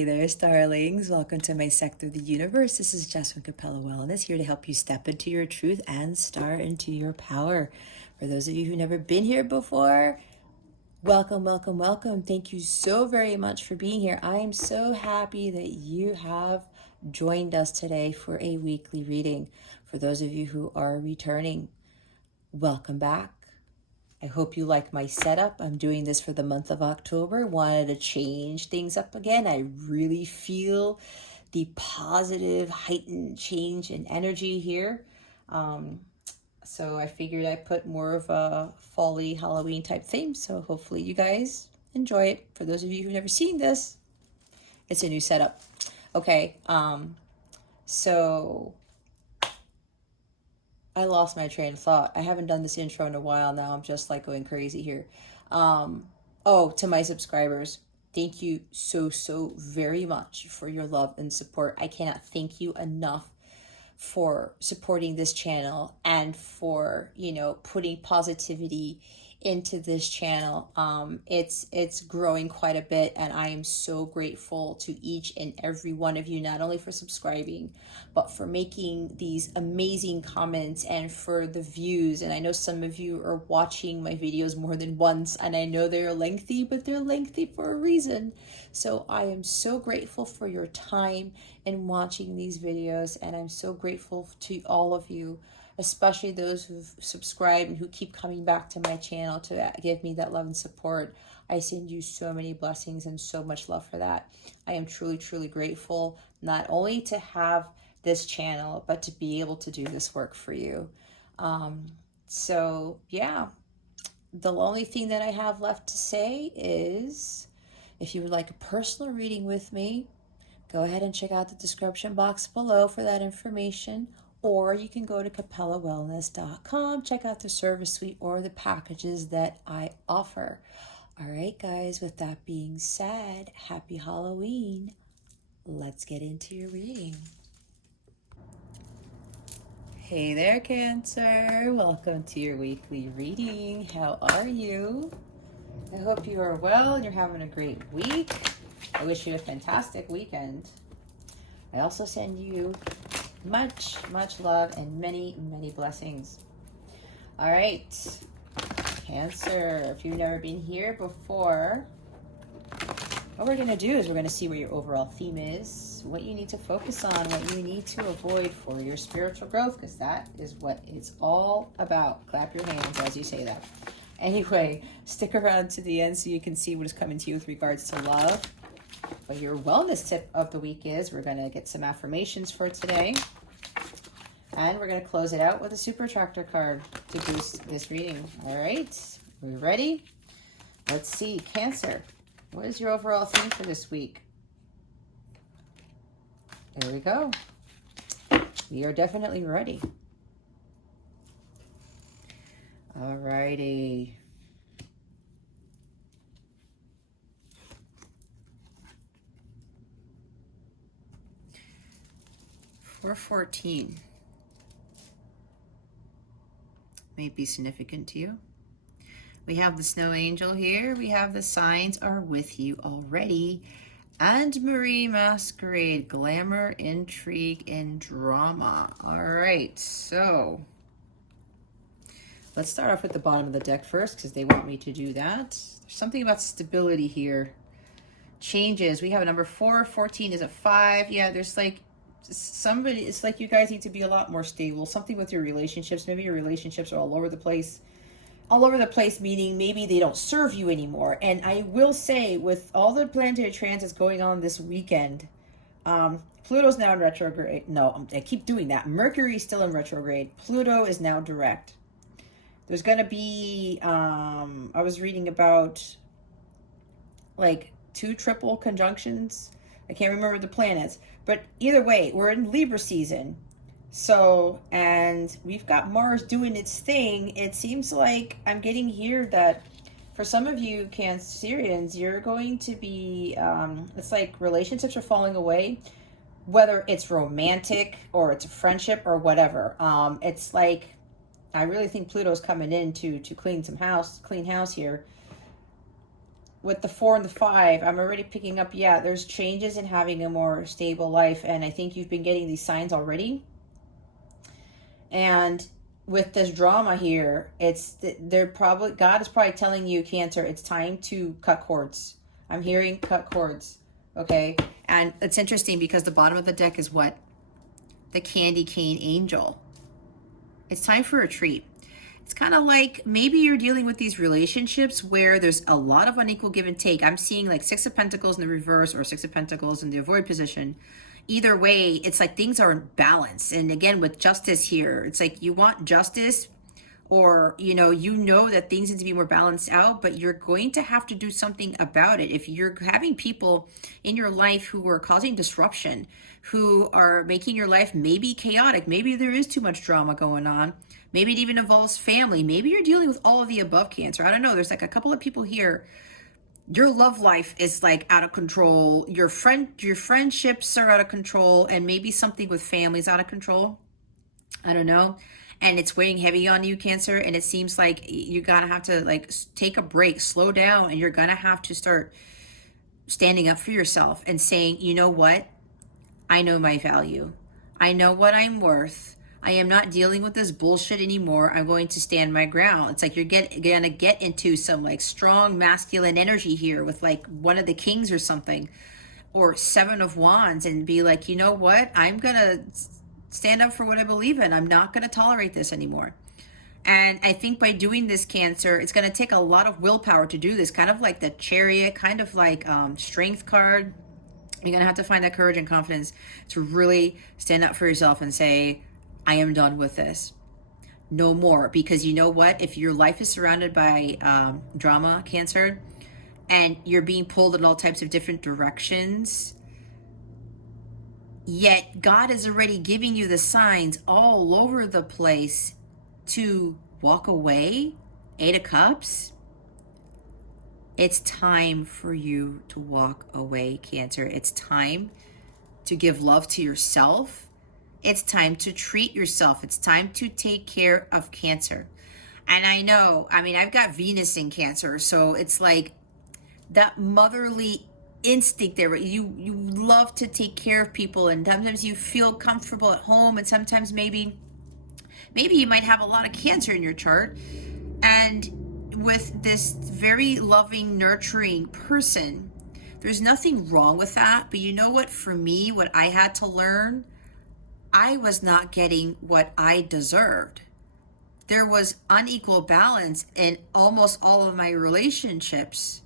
Hey there, starlings. Welcome to my sector of the universe. This is Jess from Capella Wellness, here to help you step into your truth and start into your power. For those of you who've never been here before, welcome, welcome, welcome. Thank you so very much for being here. I am so happy that you have joined us today for a weekly reading. For those of you who are returning, welcome back. I hope you like my setup. I'm doing this for the month of October. Wanted to change things up again. I really feel the positive, heightened change in energy here. So I figured I'd put more of a fall-y Halloween type theme. So hopefully you guys enjoy it. For those of you who've never seen this, it's a new setup. Okay, so I lost my train of thought. I haven't done this intro in a while now. I'm just like going crazy here. To my subscribers, thank you so very much for your love and support. I cannot thank you enough for supporting this channel and for, putting positivity into this channel. It's growing quite a bit, and I am so grateful to each and every one of you, not only for subscribing, but for making these amazing comments and for the views. And I know some of you are watching my videos more than once, and I know they're lengthy, but they're lengthy for a reason. So I am so grateful for your time in watching these videos, and I'm so grateful to all of you, especially those who've subscribed and who keep coming back to my channel to give me that love and support. I send you so many blessings and so much love for that. I am truly grateful, not only to have this channel, but to be able to do this work for you. So yeah, the only thing that I have left to say is, if you would like a personal reading with me, go ahead and check out the description box below for that information. Or you can go to capellawellness.com, check out the service suite or the packages that I offer. All right, guys, with that being said, happy Halloween. Let's get into your reading. Hey there, Cancer. Welcome to your weekly reading. How are you? I hope you are well and you're having a great week. I wish you a fantastic weekend. I also send you much love and many blessings. All right, Cancer, if you've never been here before, what we're going to do is we're going to see what your overall theme is, what you need to focus on, what you need to avoid for your spiritual growth, because that is what it's all about. Clap your hands as you say that. Anyway, stick around to the end so you can see what is coming to you with regards to love. But your wellness tip of the week is we're going to get some affirmations for today. And we're going to close it out with a super attractor card to boost this reading. All right, we ready? Let's see. Cancer, what is your overall theme for this week? There we go. We are definitely ready. All righty. For 14 may be significant to you. We have the snow angel here. We have the signs are with you already. And Marie Masquerade, glamour, intrigue, and drama. All right, so let's start off with the bottom of the deck first because they want me to do that. There's something about stability here. Changes. We have a number 4. 14 is a 5. Yeah, there's like somebody, it's like you guys need to be a lot more stable. Something with your relationships. Maybe your relationships are all over the place. All over the place, meaning maybe they don't serve you anymore. And I will say, with all the planetary transits going on this weekend, Pluto's now in retrograde. No, I keep doing that. Mercury's still in retrograde. Pluto is now direct. There's going to be, I was reading about like 2 triple conjunctions. I can't remember the planets. But either way, we're in Libra season. So, and we've got Mars doing its thing. It seems like I'm getting here that for some of you Cancerians, you're going to be, it's like relationships are falling away, whether it's romantic or it's a friendship or whatever. It's like, I really think Pluto's coming in to clean house here. with the 4 and the 5, I'm already picking up, yeah, there's changes in having a more stable life. And I think you've been getting these signs already. And with this drama here, they're probably, God is probably telling you, Cancer, it's time to cut cords. I'm hearing cut cords. Okay. And it's interesting because the bottom of the deck is what? The candy cane angel. It's time for a treat. It's kind of like maybe you're dealing with these relationships where there's a lot of unequal give and take. I'm seeing like 6 of Pentacles in the reverse or 6 of Pentacles in the avoid position. Either way, it's like things are in balance. And again, with justice here, it's like you want justice, or you know that things need to be more balanced out, but you're going to have to do something about it. If you're having people in your life who are causing disruption, who are making your life maybe chaotic, maybe there is too much drama going on, maybe it even involves family, maybe you're dealing with all of the above, Cancer. I don't know, there's like a couple of people here. Your love life is like out of control, your friendships are out of control, and maybe something with families out of control. I don't know. And it's weighing heavy on you, Cancer. And it seems like you're going to have to like take a break, slow down, and you're going to have to start standing up for yourself and saying, you know what? I know my value. I know what I'm worth. I am not dealing with this bullshit anymore. I'm going to stand my ground. It's like you're going to get into some like strong masculine energy here with like one of the kings or something, or 7 of Wands, and be like, you know what? I'm going to stand up for what I believe in. I'm not going to tolerate this anymore. And I think by doing this, Cancer, it's going to take a lot of willpower to do this, kind of like the Chariot, kind of like strength card. You're going to have to find that courage and confidence to really stand up for yourself and say, I am done with this. No more. Because you know what? If your life is surrounded by drama, Cancer, and you're being pulled in all types of different directions, yet God is already giving you the signs all over the place to walk away. 8 of Cups. It's time for you to walk away, Cancer. It's time to give love to yourself. It's time to treat yourself. It's time to take care of, Cancer. And I know, I mean, I've got Venus in Cancer, so it's like that motherly instinct there. You love to take care of people, and sometimes you feel comfortable at home, and sometimes maybe you might have a lot of Cancer in your chart. And with this very loving, nurturing person, there's nothing wrong with that. But you know what? For me, what I had to learn, I was not getting what I deserved. There was unequal balance in almost all of my relationships,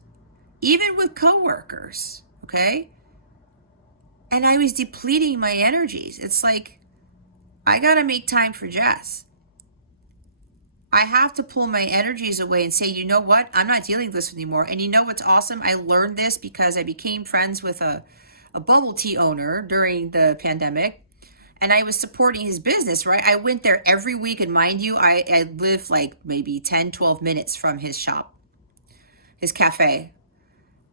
even with coworkers, okay? And I was depleting my energies. It's like, I got to make time for Jess. I have to pull my energies away and say, you know what? I'm not dealing with this anymore. And you know what's awesome? I learned this because I became friends with a bubble tea owner during the pandemic. And I was supporting his business, right? I went there every week. And mind you, I live like maybe 10, 12 minutes from his shop, his cafe.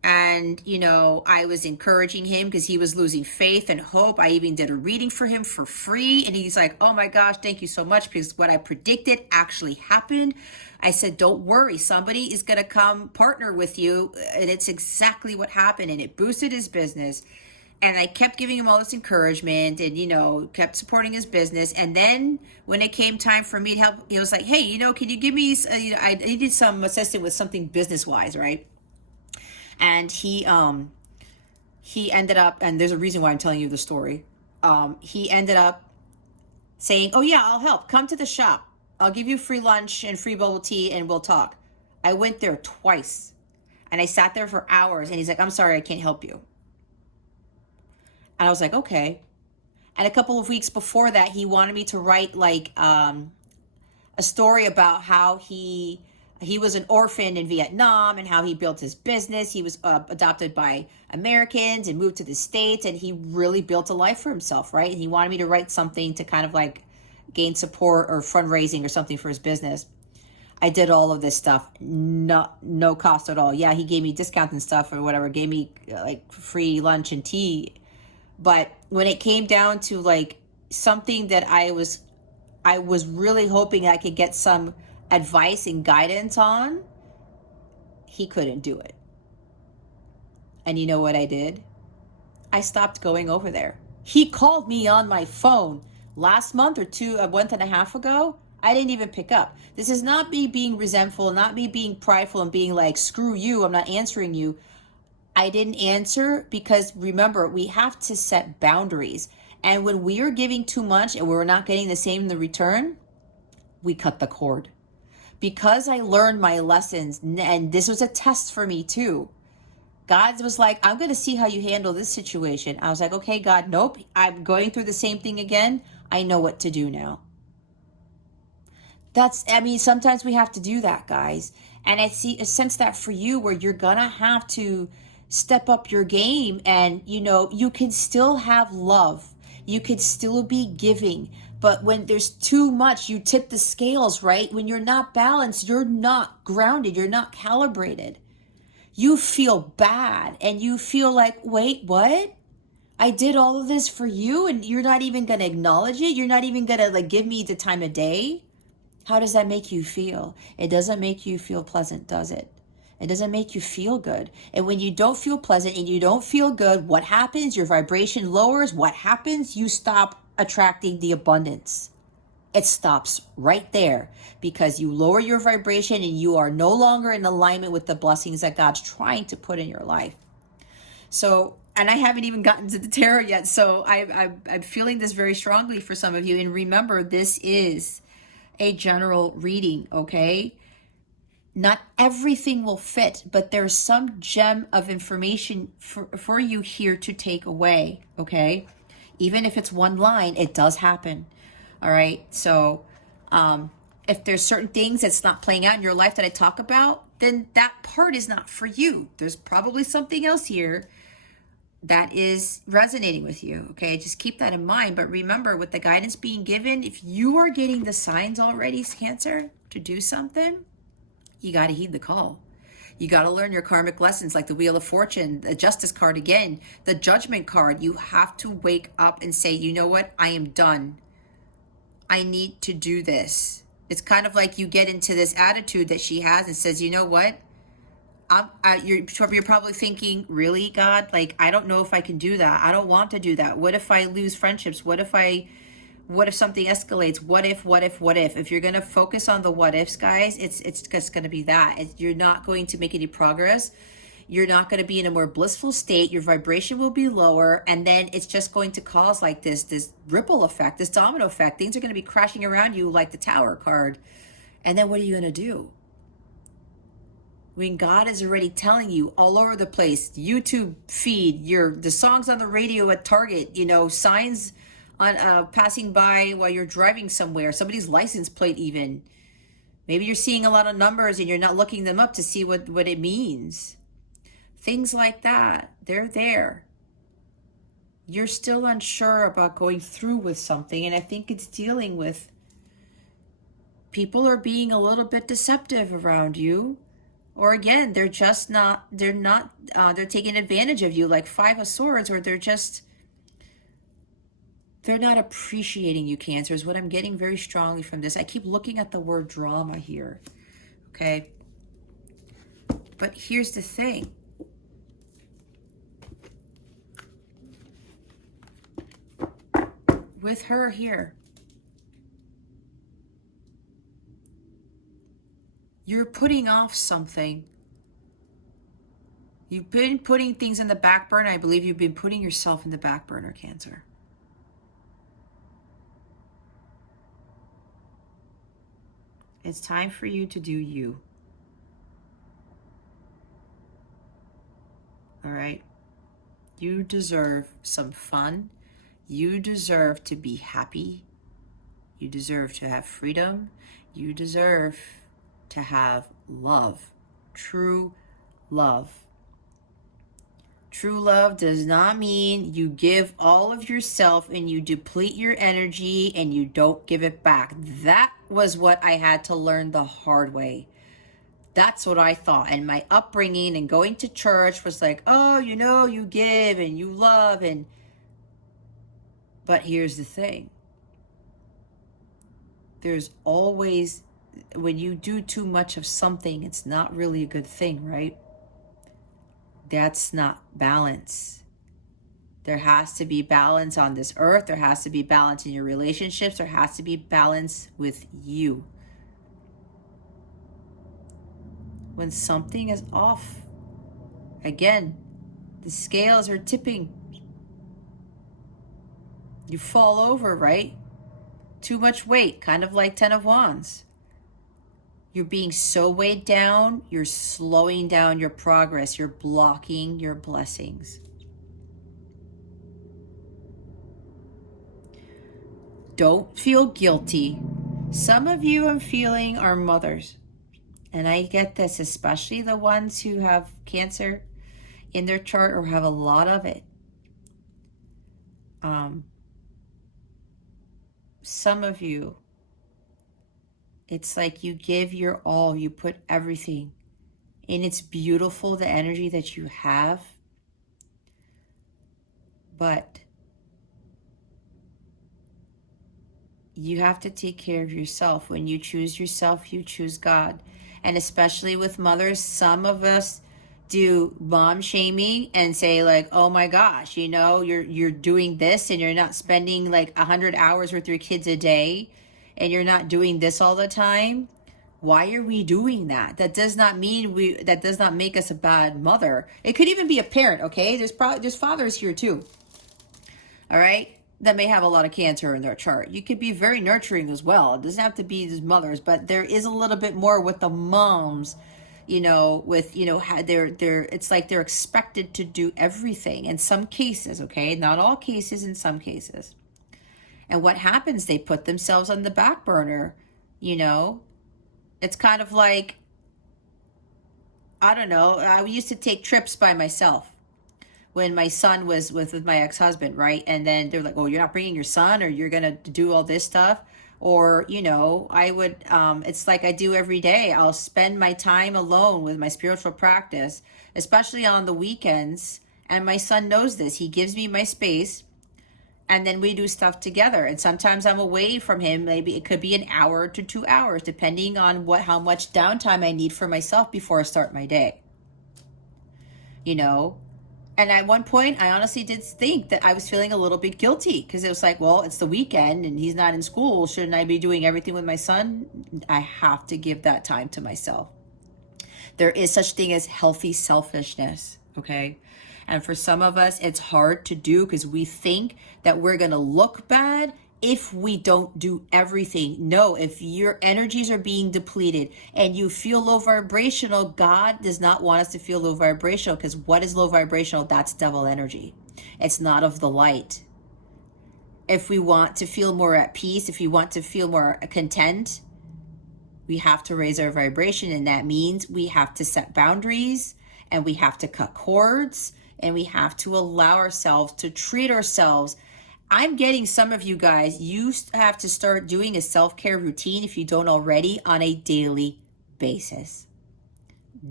And, you know, I was encouraging him because he was losing faith and hope. I even did a reading for him for free. And he's like, oh my gosh, thank you so much, because what I predicted actually happened. I said, don't worry, somebody is going to come partner with you. And it's exactly what happened. And it boosted his business. And I kept giving him all this encouragement and, you know, kept supporting his business. And then when it came time for me to help, he was like, hey, you know, can you give me, you know, I needed some assistance with something business-wise, right? And he ended up, and there's a reason why I'm telling you the story. He ended up saying, oh yeah, I'll help. Come to the shop. I'll give you free lunch and free bubble tea and we'll talk. I went there twice and I sat there for hours, and he's like, I'm sorry, I can't help you. And I was like, okay. And a couple of weeks before that, he wanted me to write like a story about how he was an orphan in Vietnam and how he built his business. He was adopted by Americans and moved to the States, and he really built a life for himself, right? And he wanted me to write something to kind of like gain support or fundraising or something for his business. I did all of this stuff, no cost at all. Yeah, he gave me discounts and stuff or whatever, gave me like free lunch and tea. But when it came down to like something that I was really hoping I could get some advice and guidance on, he couldn't do it. And you know what I did? I stopped going over there. He called me on my phone last month or a month and a half ago. I didn't even pick up. This is not me being resentful, not me being prideful and being like, screw you, I'm not answering you. I didn't answer because remember, we have to set boundaries. And when we are giving too much and we're not getting the same in the return, we cut the cord. Because I learned my lessons, and this was a test for me too. God was like, I'm going to see how you handle this situation. I was like, okay, God, nope. I'm going through the same thing again. I know what to do now. Sometimes we have to do that, guys. And I sense that for you where you're going to have to step up your game and, you can still have love. You could still be giving. But when there's too much, you tip the scales, right? When you're not balanced, you're not grounded, you're not calibrated. You feel bad and you feel like, wait, what? I did all of this for you and you're not even going to acknowledge it? You're not even going to give me the time of day? How does that make you feel? It doesn't make you feel pleasant, does it? It doesn't make you feel good. And when you don't feel pleasant and you don't feel good, what happens? Your vibration lowers. What happens? You stop attracting the abundance. It stops right there because you lower your vibration and you are no longer in alignment with the blessings that God's trying to put in your life. So, and I haven't even gotten to the tarot yet. So I'm feeling this very strongly for some of you. And remember, this is a general reading, okay? Not everything will fit, but there's some gem of information for you here to take away, okay? Even if it's one line, it does happen. All right. So if there's certain things that's not playing out in your life that I talk about, then that part is not for you. There's probably something else here that is resonating with you. Okay. Just keep that in mind. But remember, with the guidance being given, if you are getting the signs already, Cancer, to do something, you got to heed the call. You got to learn your karmic lessons, like the Wheel of Fortune, the Justice card again, the Judgment card. You have to wake up and say, you know what? I am done. I need to do this. It's kind of like you get into this attitude that she has and says, you know what? You're probably thinking, really, God? Like, I don't know if I can do that. I don't want to do that. What if I lose friendships? What if something escalates? What if? If you're going to focus on the what ifs, guys, it's just going to be that. You're not going to make any progress. You're not going to be in a more blissful state. Your vibration will be lower. And then it's just going to cause like this ripple effect, this domino effect. Things are going to be crashing around you like the Tower card. And then what are you going to do? When God is already telling you all over the place, YouTube feed, the songs on the radio at Target, signs on passing by while you're driving somewhere, somebody's license plate even. Maybe you're seeing a lot of numbers and you're not looking them up to see what it means. Things like that, they're there. You're still unsure about going through with something, and I think it's dealing with people are being a little bit deceptive around you. Or again, they're taking advantage of you, like Five of Swords, or they're not appreciating you, Cancer, is what I'm getting very strongly from this. I keep looking at the word drama here, okay? But here's the thing. With her here, you're putting off something. You've been putting things in the back burner. I believe you've been putting yourself in the back burner, Cancer. It's time for you to do you. All right? You deserve some fun. You deserve to be happy. You deserve to have freedom. You deserve to have love. True love. True love does not mean you give all of yourself and you deplete your energy and you don't give it back. That was what I had to learn the hard way. That's what I thought. And my upbringing and going to church was like, oh, you give and you love. But here's the thing. There's always, when you do too much of something, it's not really a good thing, right? That's not balance. There has to be balance on this earth. There has to be balance in your relationships. There has to be balance with you. When something is off, again, the scales are tipping. You fall over, right? Too much weight, kind of like 10 of Wands. You're being so weighed down, you're slowing down your progress. You're blocking your blessings. Don't feel guilty. Some of you I'm feeling are mothers. And I get this, especially the ones who have cancer in their chart or have a lot of it. Some of you, it's like you give your all, you put everything. And it's beautiful, the energy that you have. But you have to take care of yourself. When you choose yourself, you choose God. And especially with mothers, some of us do mom shaming and say like, oh my gosh, you know, you're doing this and you're not spending like 100 hours with your kids a day and you're not doing this all the time. Why are we doing that? That does not mean that does not make us a bad mother. It could even be a parent, okay? There's fathers here too. All right? That may have a lot of cancer in their chart. You could be very nurturing as well. It doesn't have to be these mothers, but there is a little bit more with the moms, you know, with, you know, they're it's like they're expected to do everything in some cases, okay? Not all cases, in some cases. And what happens? They put themselves on the back burner, you know? It's kind of like, I don't know, I used to take trips by myself when my son was with my ex-husband, right? And then they're like, oh, you're not bringing your son, or you're going to do all this stuff. Or, you know, I would, it's like I do every day. I'll spend my time alone with my spiritual practice, especially on the weekends. And my son knows this. He gives me my space. And then we do stuff together. And sometimes I'm away from him. Maybe it could be an hour to 2 hours, depending on how much downtime I need for myself before I start my day. You know? And at one point, I honestly did think that I was feeling a little bit guilty because it was like, well, it's the weekend and he's not in school. Shouldn't I be doing everything with my son? I have to give that time to myself. There is such thing as healthy selfishness, okay? And for some of us, it's hard to do because we think that we're going to look bad if we don't do everything. No, if your energies are being depleted and you feel low vibrational, God does not want us to feel low vibrational, because what is low vibrational? That's devil energy. It's not of the light. If we want to feel more at peace, if we want to feel more content, we have to raise our vibration. And that means we have to set boundaries and we have to cut cords and we have to allow ourselves to treat ourselves. I'm getting some of you guys, you have to start doing a self-care routine, if you don't already, on a daily basis.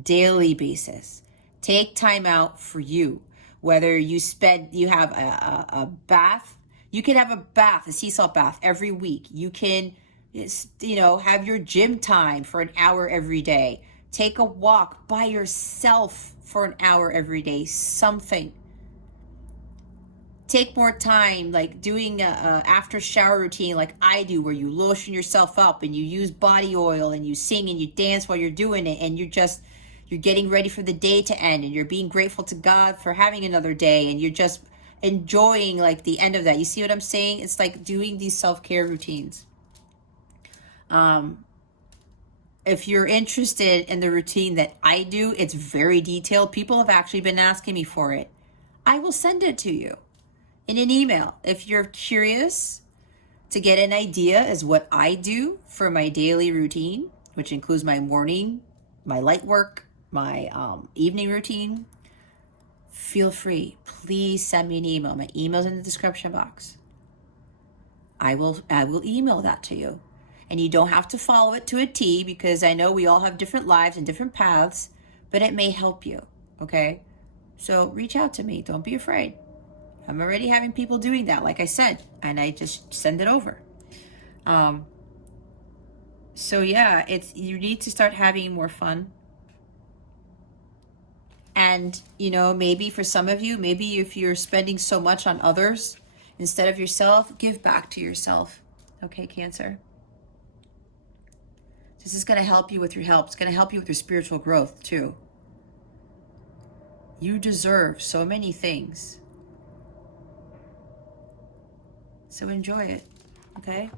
Daily basis. Take time out for you. Whether you have a bath, you can have a bath, a sea salt bath every week. You can, you know, have your gym time for an hour every day. Take a walk by yourself for an hour every day, something. Take more time, like doing a after shower routine like I do, where you lotion yourself up and you use body oil and you sing and you dance while you're doing it, and you're getting ready for the day to end and you're being grateful to God for having another day, and you're just enjoying like the end of that. You see what I'm saying? It's like doing these self-care routines. If you're interested in the routine that I do, it's very detailed. People have actually been asking me for it. I will send it to you in an email. If you're curious to get an idea as what I do for my daily routine, which includes my morning, my light work, my evening routine, feel free. Please send me an email. My email's in the description box. I will email that to you. And you don't have to follow it to a T, because I know we all have different lives and different paths, but it may help you, okay? So reach out to me. Don't be afraid. I'm already having people doing that, like I said, and I just send it over. So yeah, you need to start having more fun. And And, you know, maybe for some of you, maybe if you're spending so much on others instead of yourself, give back to yourself. Okay, Cancer? This is going to help you with your help. It's going to help you with your spiritual growth too. You deserve so many things. So enjoy it, okay?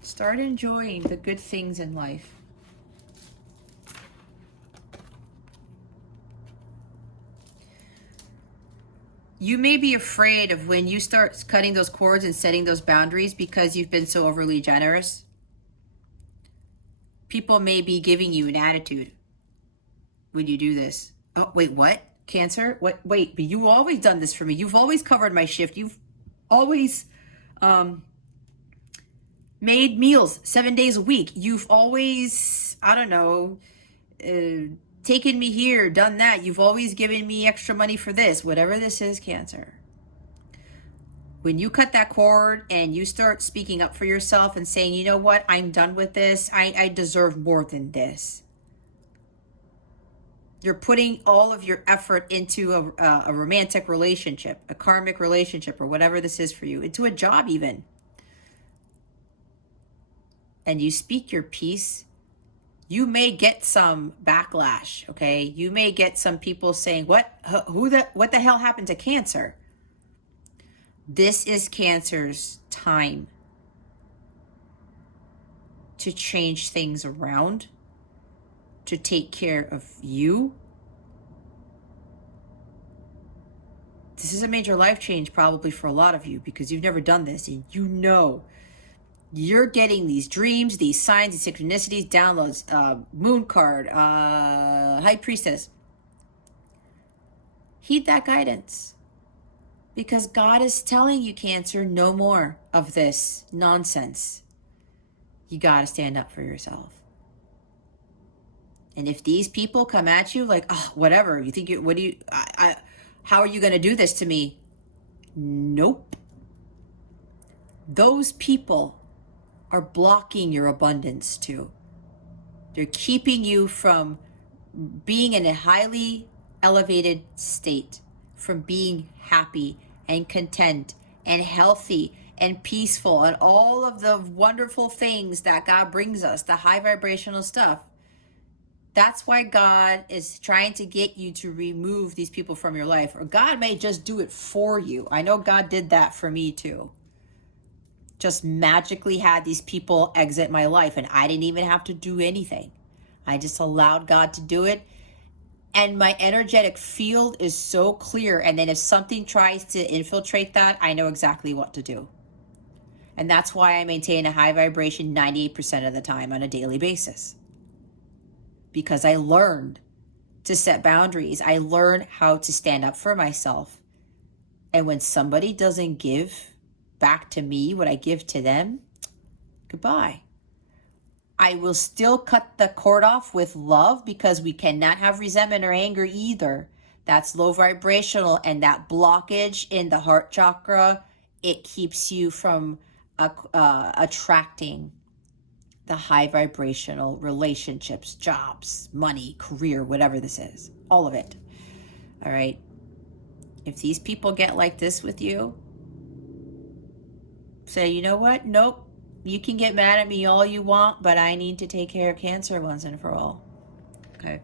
Start enjoying the good things in life. You may be afraid of when you start cutting those cords and setting those boundaries because you've been so overly generous. People may be giving you an attitude when you do this. Oh, wait, what? Cancer? What? Wait, but you've always done this for me. You've always covered my shift. You've always made meals 7 days a week. You've always, I don't know, taken me here, done that. You've always given me extra money for this. Whatever this is, Cancer. When you cut that cord and you start speaking up for yourself and saying, you know what, I'm done with this. I deserve more than this. You're putting all of your effort into a romantic relationship, a karmic relationship, or whatever this is for you, into a job even. And you speak your piece, you may get some backlash, okay? You may get some people saying, what the hell happened to Cancer? This is Cancer's time to change things around, to take care of you. This is a major life change probably for a lot of you because you've never done this, and you know you're getting these dreams, these signs, these synchronicities, downloads, moon card, high priestess. Heed that guidance. Because God is telling you, Cancer, no more of this nonsense. You got to stand up for yourself. And if these people come at you like, oh, whatever, you think how are you going to do this to me? Nope. Those people are blocking your abundance too. They're keeping you from being in a highly elevated state, from being happy and content and healthy and peaceful and all of the wonderful things that God brings us, the high vibrational stuff. That's why God is trying to get you to remove these people from your life. Or God may just do it for you. I know God did that for me too. Just magically had these people exit my life and I didn't even have to do anything. I just allowed God to do it. And my energetic field is so clear. And then if something tries to infiltrate that, I know exactly what to do. And that's why I maintain a high vibration 98% of the time on a daily basis. Because I learned to set boundaries. I learned how to stand up for myself. And when somebody doesn't give back to me what I give to them, goodbye. I will still cut the cord off with love because we cannot have resentment or anger either. That's low vibrational, and that blockage in the heart chakra, it keeps you from attracting the high vibrational relationships, jobs, money, career, whatever this is, all of it. All right. If these people get like this with you, say, you know what? Nope. You can get mad at me all you want, but I need to take care of Cancer once and for all. Okay.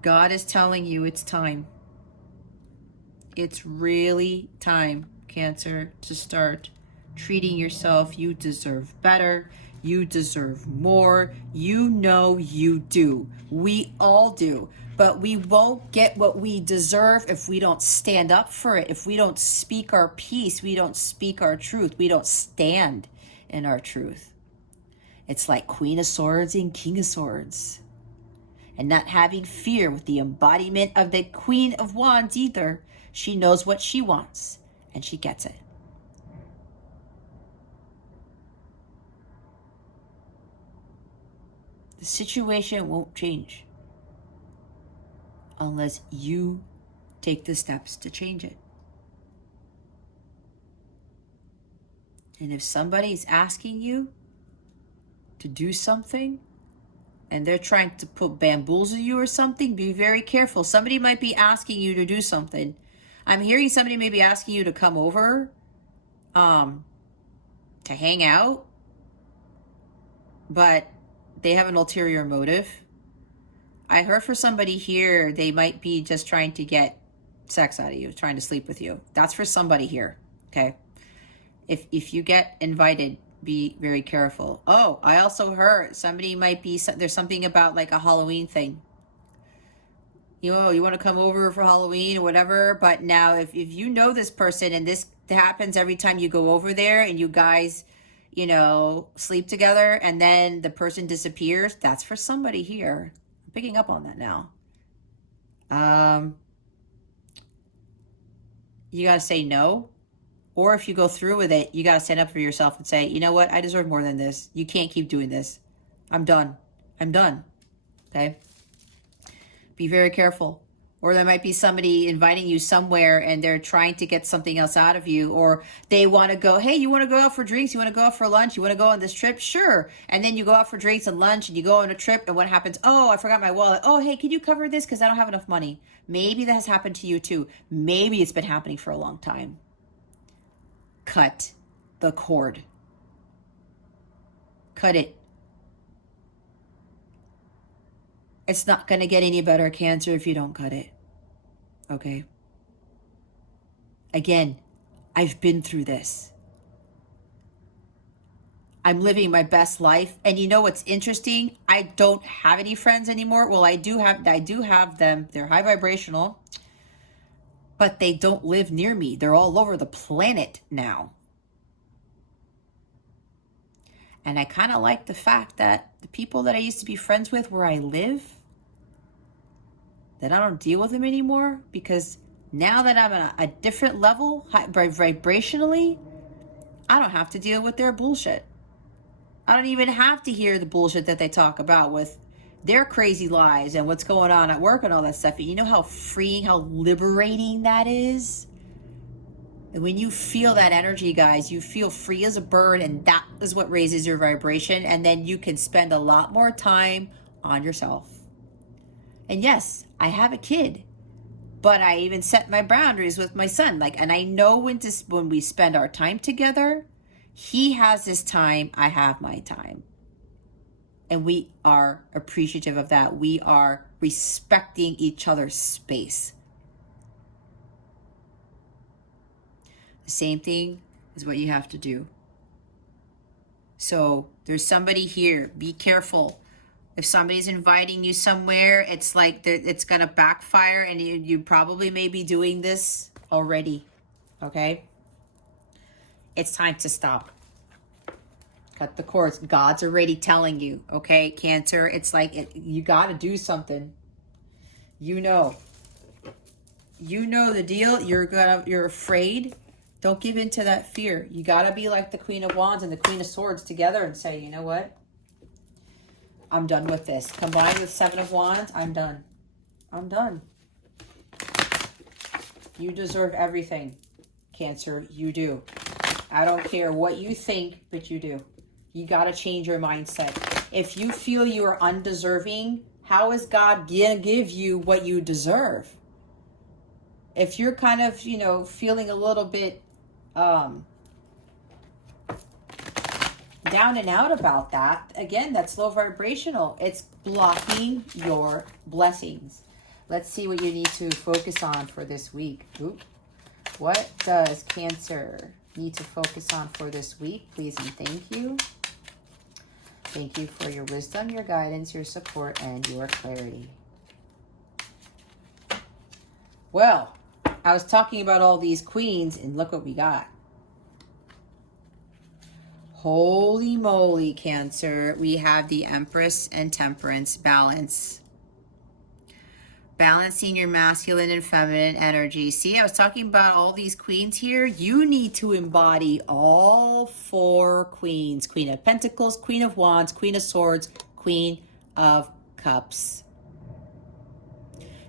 God is telling you it's time. It's really time, Cancer, to start treating yourself. You deserve better. You deserve more. You know you do. We all do. But we won't get what we deserve if we don't stand up for it. If we don't speak our piece, we don't speak our truth. We don't stand in our truth. It's like Queen of Swords and King of Swords. And not having fear with the embodiment of the Queen of Wands either. She knows what she wants and she gets it. The situation won't change unless you take the steps to change it. And if somebody's asking you to do something, and they're trying to put bamboozle you or something, be very careful. Somebody might be asking you to do something. I'm hearing somebody may be asking you to come over, to hang out, but they have an ulterior motive. I heard for somebody here, they might be just trying to get sex out of you, trying to sleep with you. That's for somebody here, okay? If you get invited, be very careful. Oh, I also heard somebody might be, there's something about like a Halloween thing. You know, you want to come over for Halloween or whatever, but now if you know this person and this happens every time you go over there and you guys, you know, sleep together and then the person disappears, that's for somebody here. I'm picking up on that now. You got to say no. Or if you go through with it, you got to stand up for yourself and say, you know what? I deserve more than this. You can't keep doing this. I'm done. I'm done. Okay? Be very careful. Or there might be somebody inviting you somewhere and they're trying to get something else out of you. Or they want to go, hey, you want to go out for drinks? You want to go out for lunch? You want to go on this trip? Sure. And then you go out for drinks and lunch and you go on a trip. And what happens? Oh, I forgot my wallet. Oh, hey, can you cover this? Because I don't have enough money. Maybe that has happened to you too. Maybe it's been happening for a long time. Cut the cord. Cut it. It's not going to get any better, Cancer, if you don't cut it. Okay? Again, I've been through this. I'm living my best life. And you know what's interesting? I don't have any friends anymore. Well, I do have them. They're high vibrational. But they don't live near me. They're all over the planet now. And I kind of like the fact that the people that I used to be friends with where I live, that I don't deal with them anymore, because now that I'm at a different level, vibrationally, I don't have to deal with their bullshit. I don't even have to hear the bullshit that they talk about with their crazy lies and what's going on at work and all that stuff. And you know how freeing, how liberating that is? And when you feel that energy, guys, you feel free as a bird, and that is what raises your vibration. And then you can spend a lot more time on yourself. And yes, I have a kid, but I even set my boundaries with my son. And I know when we spend our time together, he has his time, I have my time. And we are appreciative of that. We are respecting each other's space. The same thing is what you have to do. So there's somebody here. Be careful. If somebody's inviting you somewhere, it's like it's going to backfire, and you probably may be doing this already. Okay? It's time to stop. Cut the cords. God's already telling you, okay, Cancer? It's like you got to do something. You know the deal. You're afraid. Don't give in to that fear. You got to be like the Queen of Wands and the Queen of Swords together and say, you know what? I'm done with this. Combined with Seven of Wands, I'm done. I'm done. You deserve everything, Cancer. You do. I don't care what you think, but you do. You got to change your mindset. If you feel you are undeserving, how is God going to give you what you deserve? If you're kind of, feeling a little bit down and out about that, again, that's low vibrational. It's blocking your blessings. Let's see what you need to focus on for this week. Ooh. What does Cancer need to focus on for this week? Please and thank you. Thank you for your wisdom, your guidance, your support, and your clarity. Well, I was talking about all these queens, and look what we got. Holy moly, Cancer. We have the Empress and Temperance balance. Balancing your masculine and feminine energy. See, I was talking about all these queens here. You need to embody all four queens. Queen of Pentacles, Queen of Wands, Queen of Swords, Queen of Cups.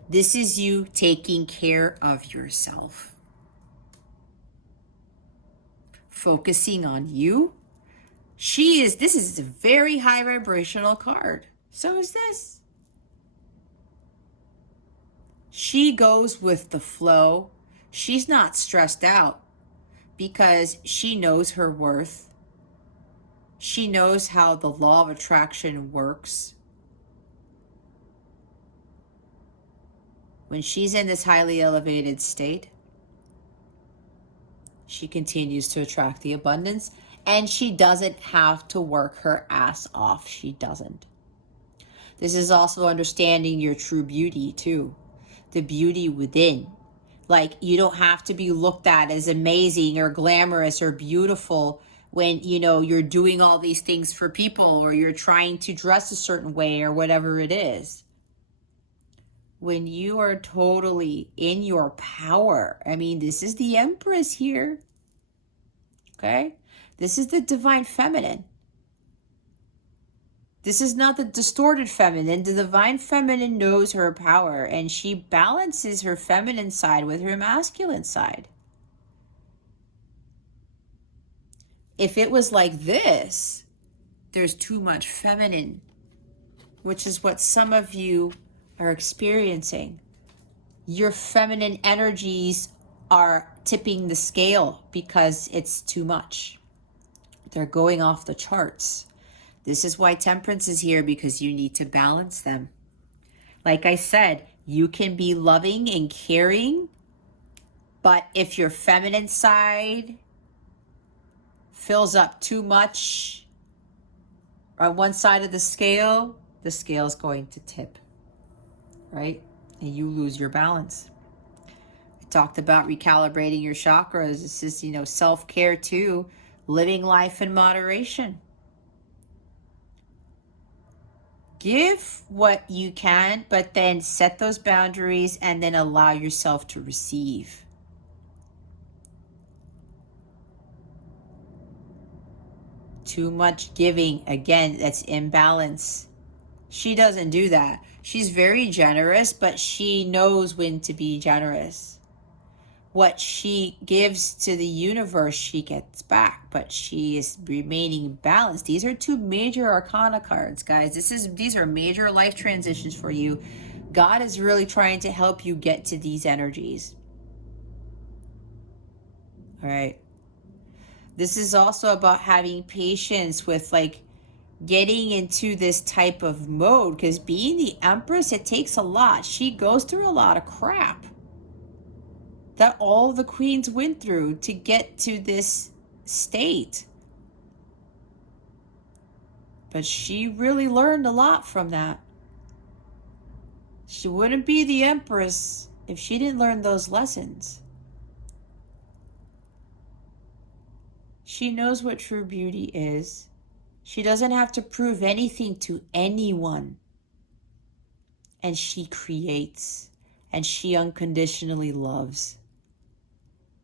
This is you taking care of yourself. Focusing on you. This is a very high vibrational card. So is this. She goes with the flow. She's not stressed out because she knows her worth. She knows how the law of attraction works. When she's in this highly elevated state, she continues to attract the abundance, and she doesn't have to work her ass off. She doesn't. This is also understanding your true beauty too, the beauty within. Like, you don't have to be looked at as amazing or glamorous or beautiful when, you know, you're doing all these things for people, or you're trying to dress a certain way, or whatever it is. When you are totally in your power, I mean, this is the Empress here. Okay? This is the divine feminine. This is not the distorted feminine. The divine feminine knows her power, and she balances her feminine side with her masculine side. If it was like this, there's too much feminine, which is what some of you are experiencing. Your feminine energies are tipping the scale because it's too much. They're going off the charts. This is why temperance is here, because you need to balance them. Like I said, you can be loving and caring, but if your feminine side fills up too much on one side of the scale is going to tip, right? And you lose your balance. I talked about recalibrating your chakras. This is, you know, self-care too, living life in moderation. Give what you can, but then set those boundaries and then allow yourself to receive. Too much giving, again, that's imbalance. She doesn't do that. She's very generous, but she knows when to be generous. What she gives to the universe, she gets back, but she is remaining balanced. These are two major arcana cards, guys. These are major life transitions for you. God is really trying to help you get to these energies. All right. This is also about having patience with, like, getting into this type of mode, because being the Empress, it takes a lot. She goes through a lot of crap that all the queens went through to get to this state. But she really learned a lot from that. She wouldn't be the Empress if she didn't learn those lessons. She knows what true beauty is. She doesn't have to prove anything to anyone. And she creates, and she unconditionally loves.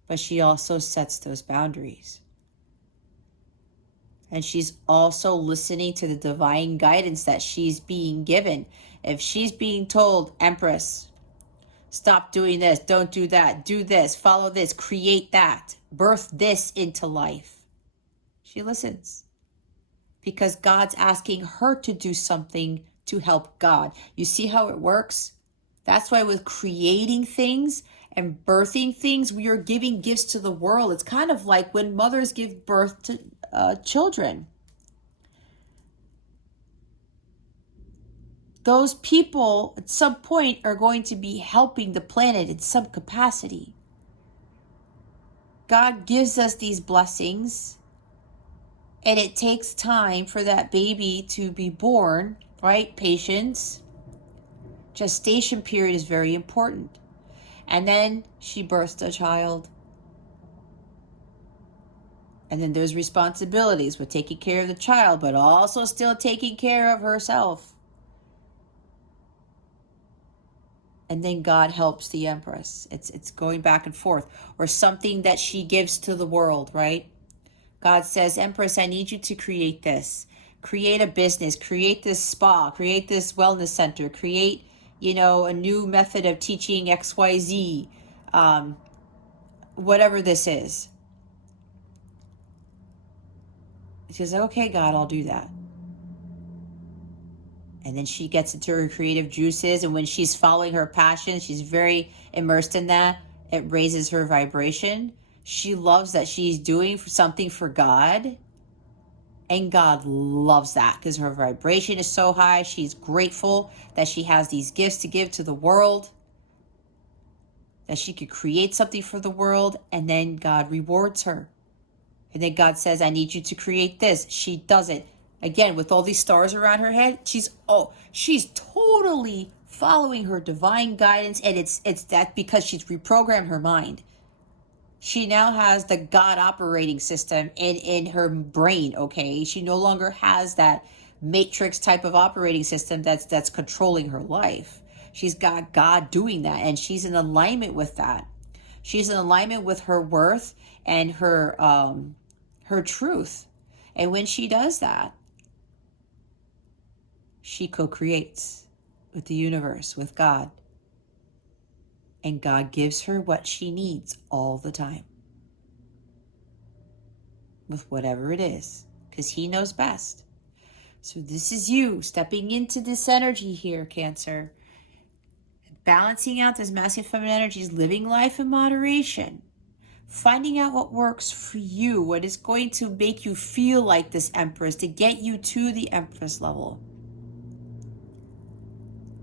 But she also sets those boundaries. And she's also listening to the divine guidance that she's being given. If she's being told, Empress, stop doing this, don't do that, do this, follow this, create that, birth this into life, she listens. Because God's asking her to do something to help God. You see how it works? That's why with creating things and birthing things, we are giving gifts to the world. It's kind of like when mothers give birth to children. Those people at some point are going to be helping the planet in some capacity. God gives us these blessings, and it takes time for that baby to be born, right? Patience. Gestation period is very important. And then she births a child. And then there's responsibilities with taking care of the child, but also still taking care of herself. And then God helps the Empress. It's going back and forth. Or something that she gives to the world, right? God says, Empress, I need you to create this. Create a business, create this spa, create this wellness center, create, you know, a new method of teaching XYZ, whatever this is. She says, okay, God, I'll do that. And then she gets into her creative juices. And when she's following her passion, she's very immersed in that. It raises her vibration. She loves that she's doing something for God. And God loves that because her vibration is so high. She's grateful that she has these gifts to give to the world, that she could create something for the world. And then God rewards her. And then God says, I need you to create this. She does it. Again, with all these stars around her head, she's totally following her divine guidance. And it's that because she's reprogrammed her mind. She now has the God operating system in her brain, okay? She no longer has that matrix type of operating system that's controlling her life. She's got God doing that, and she's in alignment with that. She's in alignment with her worth and her truth. And when she does that, she co-creates with the universe, with God. And God gives her what she needs all the time. With whatever it is. Because He knows best. So this is you stepping into this energy here, Cancer. Balancing out this masculine feminine energies, living life in moderation. Finding out what works for you, what is going to make you feel like this Empress, to get you to the Empress level.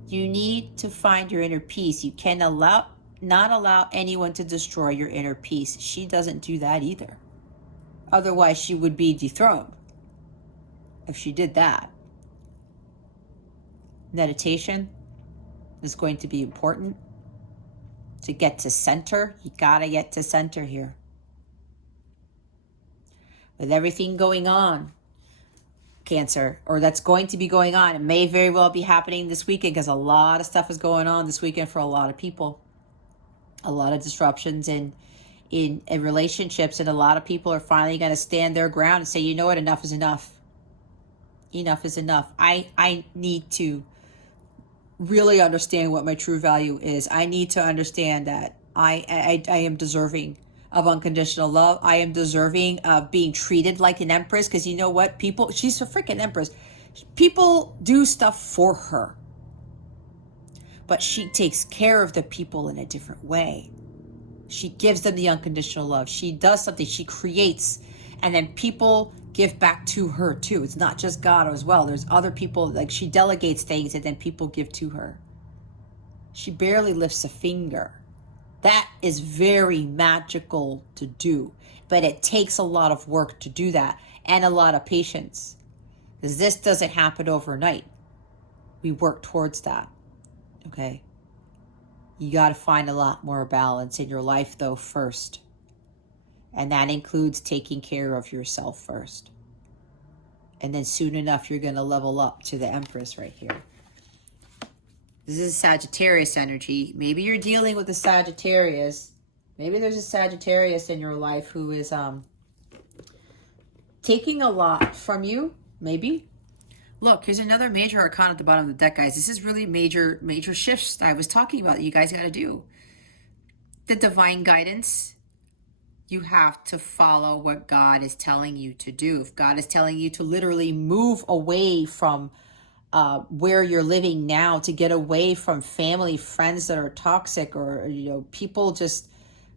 You need to find your inner peace. You can not allow anyone to destroy your inner peace. She doesn't do that either. Otherwise, she would be dethroned if she did that. Meditation is going to be important. To get to center, you gotta get to center here. With everything going on, Cancer, or that's going to be going on, it may very well be happening this weekend because a lot of stuff is going on this weekend for a lot of people. A lot of disruptions in relationships, and a lot of people are finally going to stand their ground and say, you know what, enough is enough. Enough is enough. I need to really understand what my true value is. I need to understand that I am deserving of unconditional love. I am deserving of being treated like an empress, because you know what? People, she's a freaking empress. People do stuff for her. But she takes care of the people in a different way. She gives them the unconditional love. She does something, she creates, and then people give back to her too. It's not just God as well. There's other people, like she delegates things and then people give to her. She barely lifts a finger. That is very magical to do, but it takes a lot of work to do that and a lot of patience, because this doesn't happen overnight. We work towards that, okay? You got to find a lot more balance in your life though first, and that includes taking care of yourself first. And then soon enough, you're going to level up to the Empress right here. This is Sagittarius energy. Maybe you're dealing with a Sagittarius. Maybe there's a Sagittarius in your life who is taking a lot from you. Maybe. Look, here's another major arcana at the bottom of the deck, guys. This is really major shifts I was talking about that you guys got to do. The divine guidance. You have to follow what God is telling you to do. If God is telling you to literally move away from where you're living now, to get away from family, friends that are toxic, or people just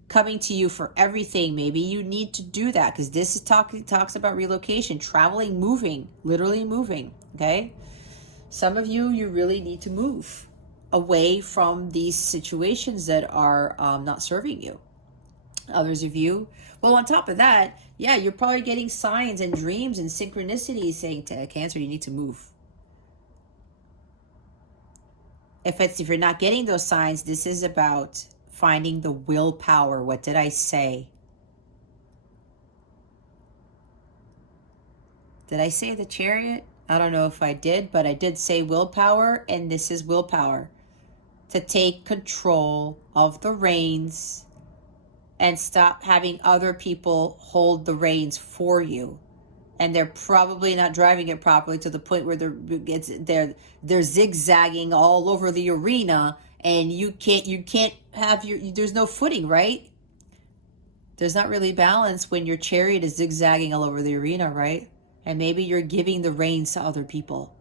coming to you for everything, maybe you need to do that, because this is talks about relocation, traveling, moving, literally moving. Okay, some of you really need to move away from these situations that are not serving you. Others of you, well, on top of that, yeah, you're probably getting signs and dreams and synchronicities saying to Cancer, you need to move. If you're not getting those signs, this is about finding the willpower. What did I say? Did I say the Chariot? I don't know if I did, but I did say willpower, and this is willpower. To take control of the reins and stop having other people hold the reins for you. And they're probably not driving it properly to the point where they're zigzagging all over the arena, and you can't have there's no footing, right? There's not really balance when your chariot is zigzagging all over the arena, right? And maybe you're giving the reins to other people.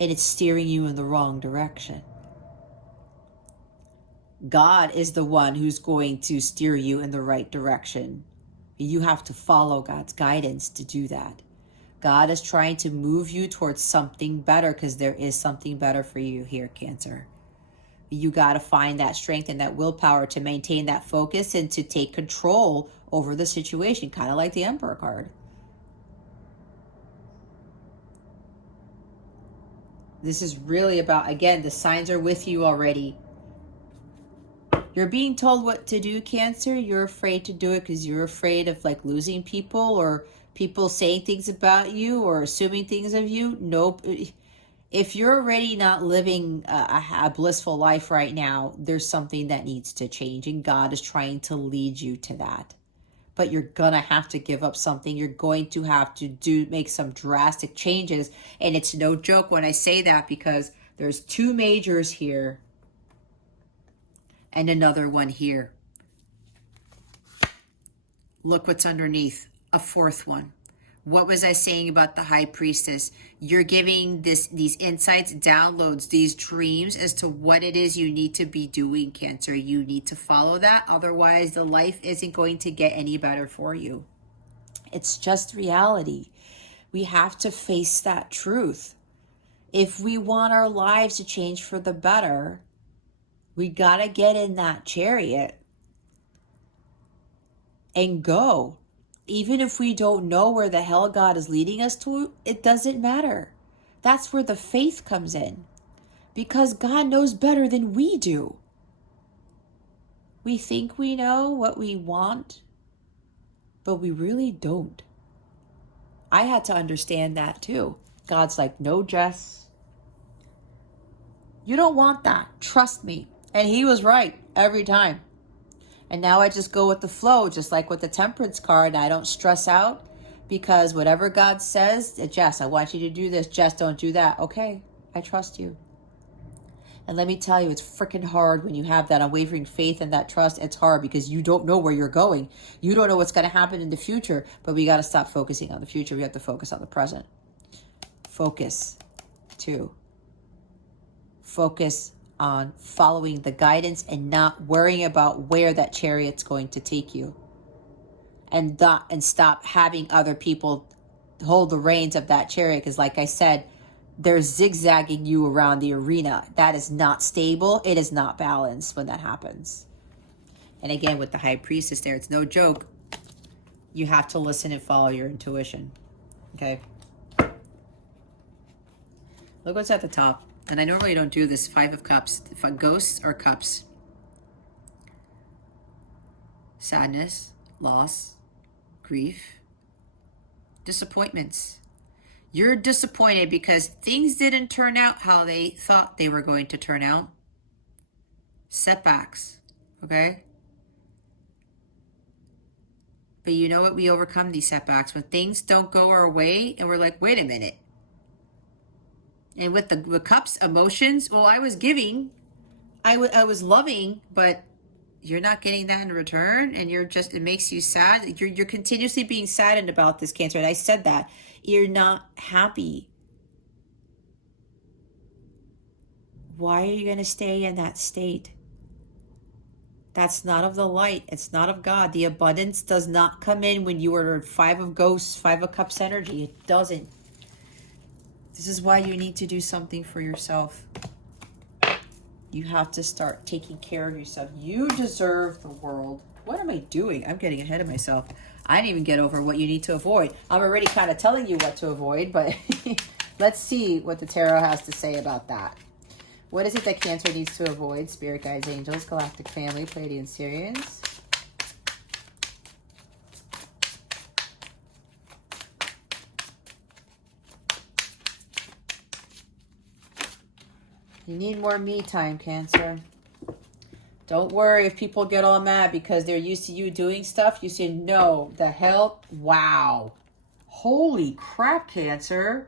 and it's steering you in the wrong direction. God is the one who's going to steer you in the right direction. You have to follow God's guidance to do that. God is trying to move you towards something better, because there is something better for you here, Cancer. You got to find that strength and that willpower to maintain that focus and to take control over the situation, kind of like the Emperor card. This is really about, again, the signs are with you already. You're being told what to do, Cancer. You're afraid to do it because you're afraid of like losing people, or people saying things about you or assuming things of you. Nope. If you're already not living a blissful life right now, there's something that needs to change, and God is trying to lead you to that. But you're gonna have to give up something. You're going to have to make some drastic changes, and it's no joke when I say that, because there's 2 majors here and another one here. Look what's underneath, a 4th one. What was I saying about the High Priestess? You're giving these insights, downloads, these dreams as to what it is you need to be doing, Cancer. You need to follow that. Otherwise, the life isn't going to get any better for you. It's just reality. We have to face that truth. If we want our lives to change for the better, we got to get in that chariot and go. Even if we don't know where the hell God is leading us to, it doesn't matter. That's where the faith comes in, because God knows better than we do. We think we know what we want, but we really don't. I had to understand that too. God's like, no, Jess, you don't want that. Trust me. And he was right every time. And now I just go with the flow, just like with the Temperance card. I don't stress out, because whatever God says, Jess, I want you to do this. Jess, don't do that. Okay, I trust you. And let me tell you, it's freaking hard when you have that unwavering faith and that trust. It's hard because you don't know where you're going. You don't know what's going to happen in the future, but we got to stop focusing on the future. We have to focus on the present. Focus, too. Focus on following the guidance and not worrying about where that chariot's going to take you. And stop having other people hold the reins of that chariot, because like I said, they're zigzagging you around the arena. That is not stable. It is not balanced when that happens. And again, with the High Priestess there, it's no joke. You have to listen and follow your intuition. Okay? Look what's at the top. And I normally don't do this, 5 of Cups. Ghosts or cups. Sadness, loss, grief, disappointments. You're disappointed because things didn't turn out how they thought they were going to turn out. Setbacks, okay? But you know what? We overcome these setbacks when things don't go our way and we're like, wait a minute. And with the cups, emotions, well, I was giving, I was loving, but you're not getting that in return, and it makes you sad. You're continuously being saddened about this, Cancer. And I said that. You're not happy. Why are you going to stay in that state? That's not of the light. It's not of God. The abundance does not come in when you are 5 of Ghosts, 5 of Cups energy. It doesn't. This is why you need to do something for yourself. You have to start taking care of yourself. You deserve the world. What am I doing? I'm getting ahead of myself. I didn't even get over what you need to avoid. I'm already kind of telling you what to avoid, but let's see what the tarot has to say about that. What is it that Cancer needs to avoid? Spirit guides, angels, galactic family, Pleiadian Sirians. You need more me time, Cancer. Don't worry if people get all mad because they're used to you doing stuff. You say, no, the hell? Wow. Holy crap, Cancer.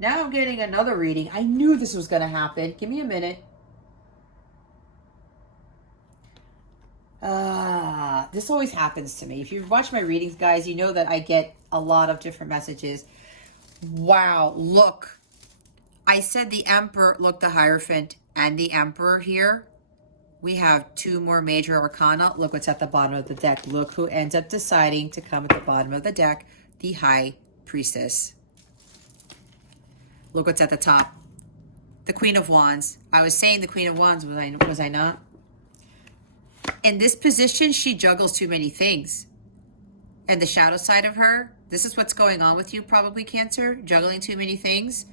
Now I'm getting another reading. I knew this was going to happen. Give me a minute. this always happens to me. If you watch my readings, guys, you know that I get a lot of different messages. Wow, look. I said the Emperor, look, the Hierophant and the Emperor here. We have two more major arcana. Look what's at the bottom of the deck. Look who ends up deciding to come at the bottom of the deck. The High Priestess. Look what's at the top. The Queen of Wands. I was saying the Queen of Wands, was I not? In this position, she juggles too many things. And the shadow side of her, this is what's going on with you probably, Cancer, juggling too many things.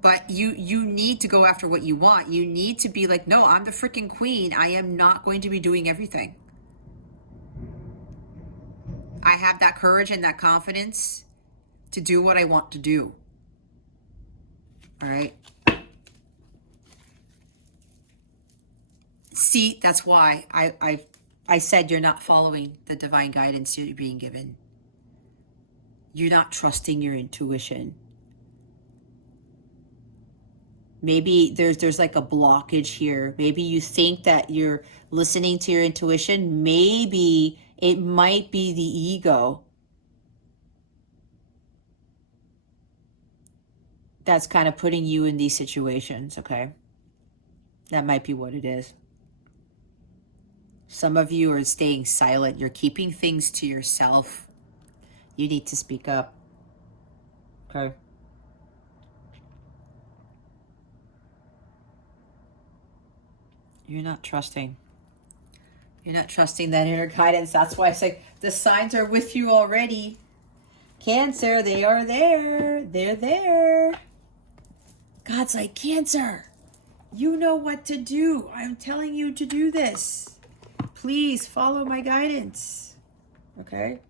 But you need to go after what you want. You need to be like, no, I'm the freaking queen. I am not going to be doing everything. I have that courage and that confidence to do what I want to do. All right. See, that's why I said you're not following the divine guidance you're being given. You're not trusting your intuition. Maybe there's like a blockage here. Maybe you think that you're listening to your intuition. Maybe it might be the ego that's kind of putting you in these situations, okay? That might be what it is. Some of you are staying silent. You're keeping things to yourself. You need to speak up, okay? You're not trusting. You're not trusting that inner guidance. That's why I say the signs are with you already. Cancer, they are there. They're there. God's like, Cancer, you know what to do. I'm telling you to do this. Please follow my guidance. Okay?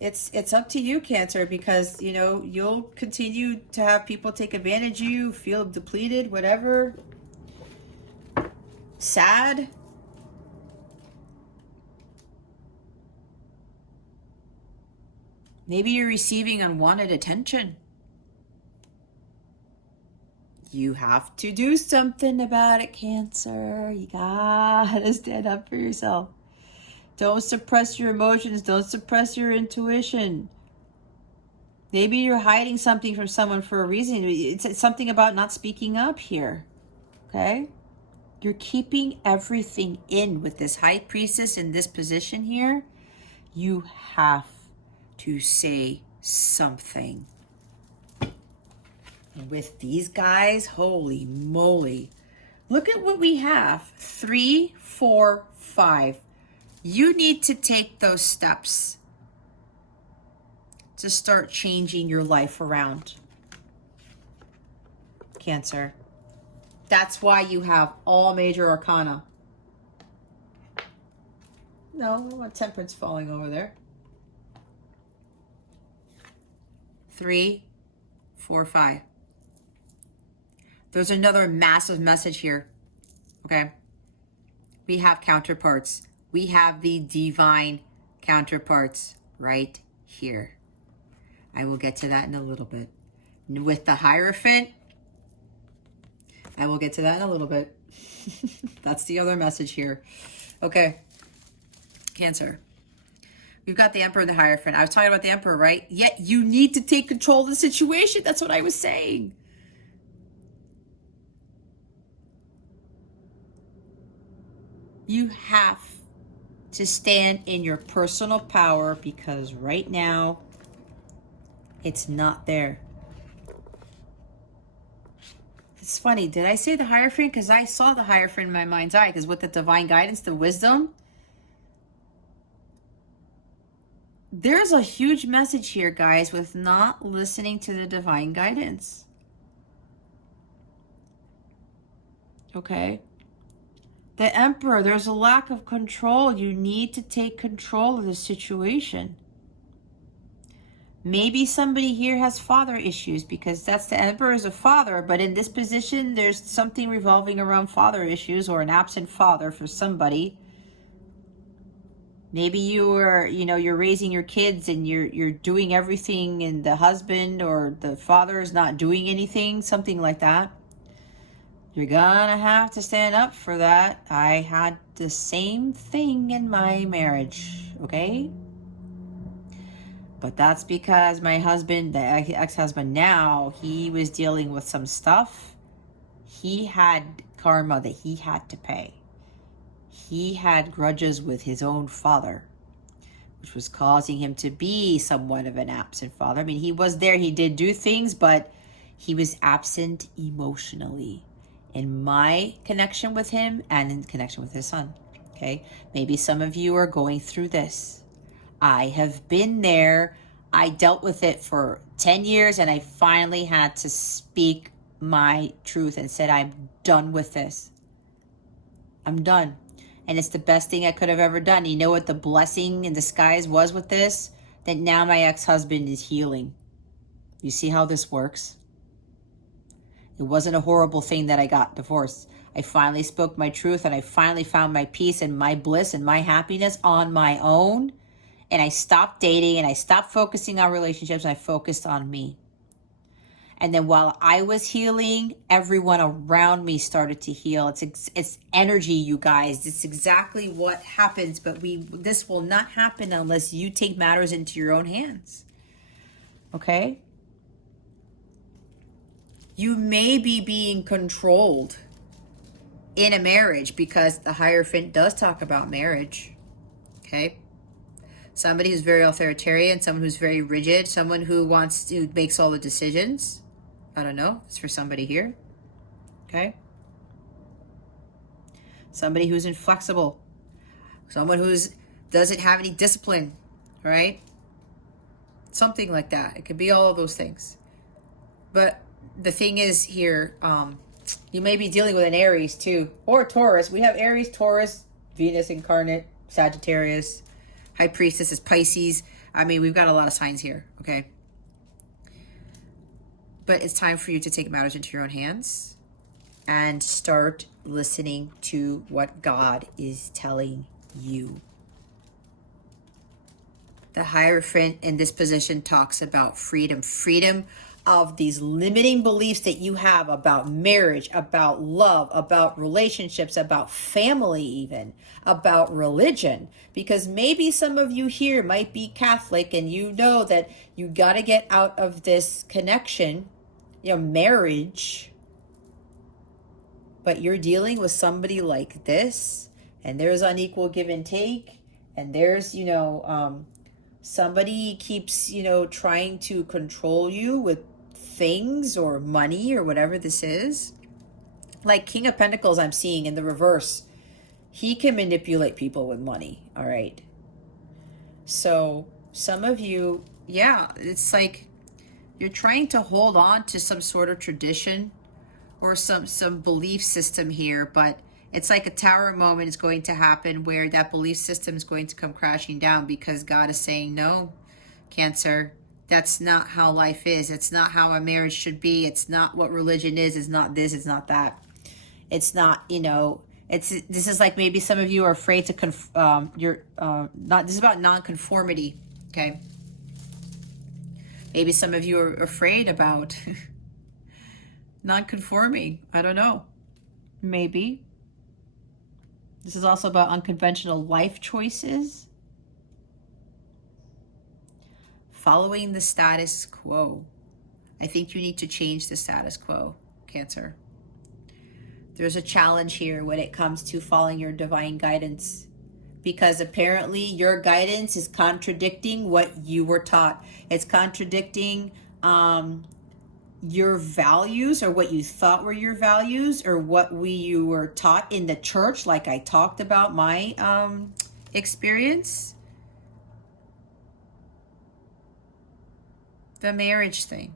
It's up to you, Cancer, because, you know, you'll continue to have people take advantage of you, feel depleted, whatever. Sad. Maybe you're receiving unwanted attention. You have to do something about it, Cancer. You gotta stand up for yourself. Don't suppress your emotions. Don't suppress your intuition. Maybe you're hiding something from someone for a reason. It's something about not speaking up here. Okay? You're keeping everything in with this High Priestess in this position here. You have to say something. And with these guys, holy moly. Look at what we have. 3, 4, 5. You need to take those steps to start changing your life around, Cancer. That's why you have all major arcana. No, I want Temperance falling over there. 3, 4, 5. There's another massive message here. Okay. We have counterparts. We have the divine counterparts right here. I will get to that in a little bit. With the Hierophant, I will get to that in a little bit. That's the other message here. Okay. Cancer. We've got the Emperor and the Hierophant. I was talking about the Emperor, right? Yet you need to take control of the situation. That's what I was saying. You have to stand in your personal power because right now it's not there. It's funny. Did I say the Hierophant? Because I saw the Hierophant in my mind's eye. Because with the divine guidance, the wisdom, there's a huge message here, guys, with not listening to the divine guidance. Okay? The Emperor, there's a lack of control. You need to take control of the situation. Maybe somebody here has father issues because that's the Emperor is a father, but in this position, there's something revolving around father issues or an absent father for somebody. Maybe you're raising your kids and you're doing everything and the husband or the father is not doing anything, something like that. You're gonna have to stand up for that. I had the same thing in my marriage, okay? But that's because my husband, the ex-husband now, he was dealing with some stuff. He had karma that he had to pay. He had grudges with his own father, which was causing him to be somewhat of an absent father. I mean, he was there, he did do things, but he was absent emotionally in my connection with him and in connection with his son. Okay, maybe some of you are going through this. I have been there. I dealt with it for 10 years and I finally had to speak my truth and said, I'm done with this. I'm done. And it's the best thing I could have ever done. You know what the blessing in disguise was with this? That now my ex-husband is healing. You see how this works? It wasn't a horrible thing that I got divorced. I finally spoke my truth and I finally found my peace and my bliss and my happiness on my own. And I stopped dating and I stopped focusing on relationships and I focused on me. And then while I was healing, everyone around me started to heal. It's energy, you guys. It's exactly what happens, but this will not happen unless you take matters into your own hands. Okay? You may be being controlled in a marriage because the Hierophant does talk about marriage. Okay? Somebody who's very authoritarian, someone who's very rigid, someone who makes all the decisions. I don't know. It's for somebody here. Okay? Somebody who's inflexible. Someone who's doesn't have any discipline, right? Something like that. It could be all of those things. But the thing is here, you may be dealing with an Aries too, or Taurus. We have Aries, Taurus, Venus incarnate, Sagittarius, High Priestess is Pisces. I mean, we've got a lot of signs here, okay? But it's time for you to take matters into your own hands and start listening to what God is telling you. The Hierophant in this position talks about freedom. Freedom of these limiting beliefs that you have about marriage, about love, about relationships, about family even, about religion. Because maybe some of you here might be Catholic and you know that you got to get out of this connection, marriage. But you're dealing with somebody like this and there's unequal give and take and there's, somebody keeps, trying to control you with things or money or whatever this is. Like King of Pentacles I'm seeing in the reverse. He can manipulate people with money, all right? So some of you, it's like you're trying to hold on to some sort of tradition or some belief system here, but it's like a tower moment is going to happen where that belief system is going to come crashing down because God is saying, no, Cancer, that's not how life is. It's not how a marriage should be. It's not what religion is. It's not this. It's not that. It's not, this is like maybe some of you are afraid to, this is about non-conformity, okay? Maybe some of you are afraid about non-conforming. I don't know. Maybe. This is also about unconventional life choices. Following the status quo. I think you need to change the status quo, Cancer. There's a challenge here when it comes to following your divine guidance, because apparently your guidance is contradicting what you were taught. It's contradicting your values or what you thought were your values or what you were taught in the church, like I talked about my experience. The marriage thing.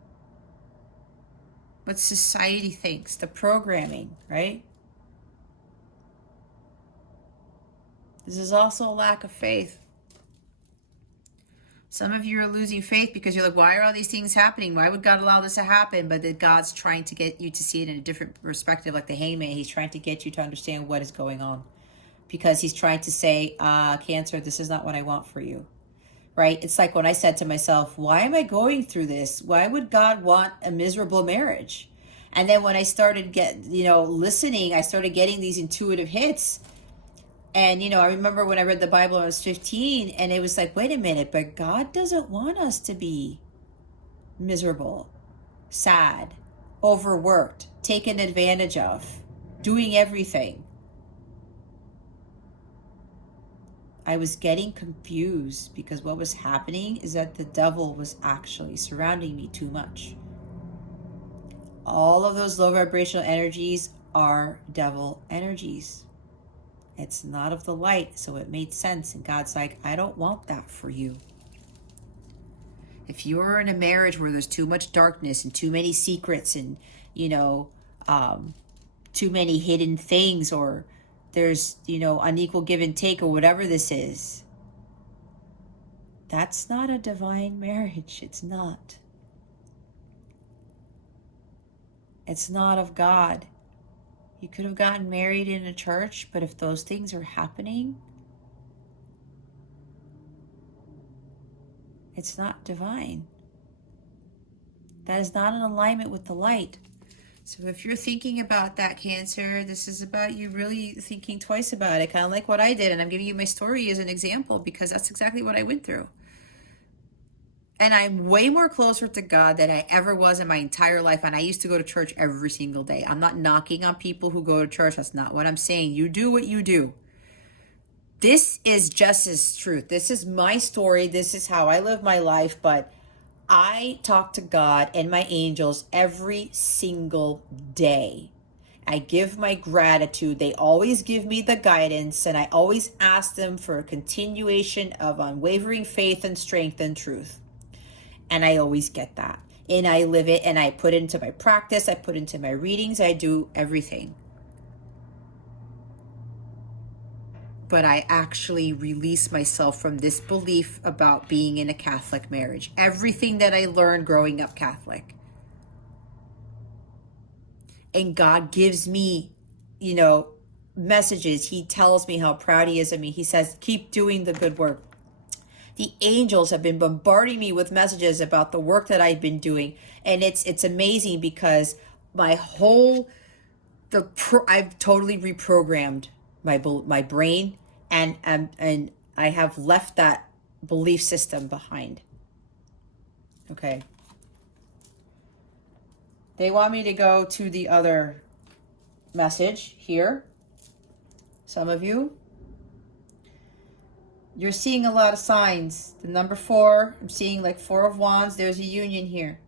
What society thinks, the programming, right? This is also a lack of faith. Some of you are losing faith because you're like, why are all these things happening? Why would God allow this to happen? But that God's trying to get you to see it in a different perspective, like the hangman. He's trying to get you to understand what is going on. Because he's trying to say, Cancer, this is not what I want for you. Right? It's like when I said to myself, why am I going through this? Why would God want a miserable marriage? And then when I started listening, I started getting these intuitive hits. And, I remember when I read the Bible when I was 15, and it was like, wait a minute, but God doesn't want us to be miserable, sad, overworked, taken advantage of, doing everything. I was getting confused because what was happening is that the devil was actually surrounding me too much. All of those low vibrational energies are devil energies. It's not of the light, so it made sense. And God's like, I don't want that for you. If you're in a marriage where there's too much darkness and too many secrets and, too many hidden things, or there's, unequal give and take, or whatever this is, that's not a divine marriage. It's not. It's not of God. You could have gotten married in a church, but if those things are happening, it's not divine. That is not in alignment with the light. So if you're thinking about that, Cancer, this is about you really thinking twice about it, kind of like what I did. And I'm giving you my story as an example because that's exactly what I went through. And I'm way more closer to God than I ever was in my entire life. And I used to go to church every single day. I'm not knocking on people who go to church. That's not what I'm saying. You do what you do. This is just as truth. This is my story. This is how I live my life. But I talk to God and my angels every single day. I give my gratitude. They always give me the guidance. And I always ask them for a continuation of unwavering faith and strength and truth. And I always get that. And I live it, and I put it into my practice. I put it into my readings. I do everything. But I actually release myself from this belief about being in a Catholic marriage. Everything that I learned growing up Catholic. And God gives me, messages. He tells me how proud he is of me. He says, keep doing the good work. The angels have been bombarding me with messages about the work that I've been doing. And it's amazing because I've totally reprogrammed my brain, and I have left that belief system behind. Okay. They want me to go to the other message here. Some of you. You're seeing a lot of signs. The number 4, I'm seeing like 4 of Wands. There's a union here.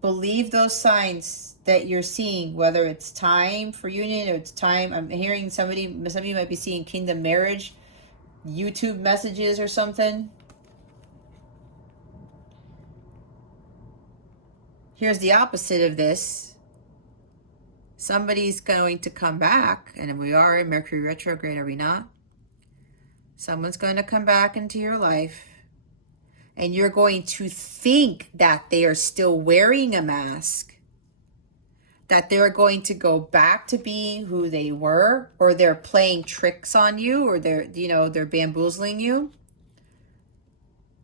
Believe those signs that you're seeing, whether it's time for union or it's time. I'm hearing some of you might be seeing kingdom marriage, YouTube messages or something. Here's the opposite of this. Somebody's going to come back, and we are in Mercury retrograde, are we not? Someone's going to come back into your life, and you're going to think that they are still wearing a mask, that they're going to go back to being who they were, or they're playing tricks on you, or they're bamboozling you.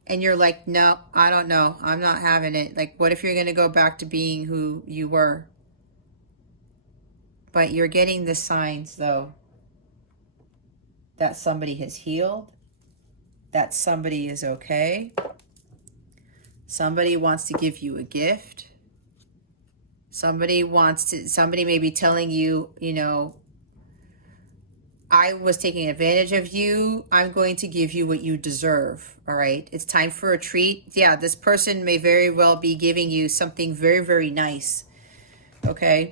And you're like, no, I don't know. I'm not having it. Like, what if you're going to go back to being who you were? But you're getting the signs, though, that somebody has healed, that somebody is okay. Somebody wants to give you a gift. Somebody may be telling you, I was taking advantage of you. I'm going to give you what you deserve. All right. It's time for a treat. Yeah, this person may very well be giving you something very, very nice. Okay.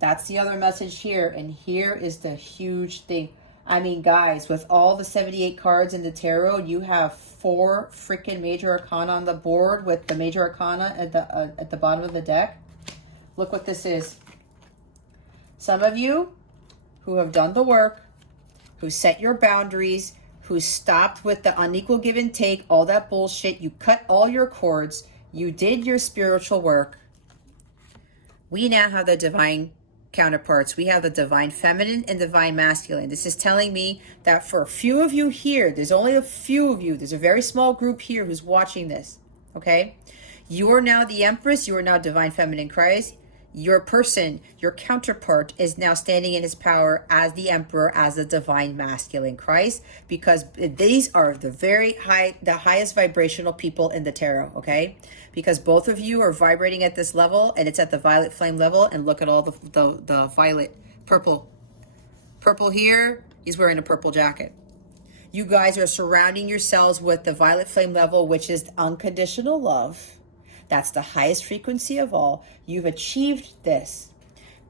That's the other message here. And here is the huge thing. I mean, guys, with all the 78 cards in the tarot, you have 4 freaking major arcana on the board with the major arcana at the bottom of the deck. Look what this is. Some of you who have done the work, who set your boundaries, who stopped with the unequal give and take, all that bullshit. You cut all your cords. You did your spiritual work. We now have the divine counterparts. We have the divine feminine and divine masculine. This is telling me that for a few of you here, there's only a few of you, there's a very small group here who's watching this. okay? You are now the Empress. You are now Divine Feminine Christ. Your person, your counterpart, is now standing in his power as the Emperor, as the Divine Masculine Christ, because these are the highest vibrational people in the tarot, okay? Because both of you are vibrating at this level, and it's at the violet flame level, and look at all the violet, purple here. He's wearing a purple jacket. You guys are surrounding yourselves with the violet flame level, which is unconditional love. That's the highest frequency of all. You've achieved this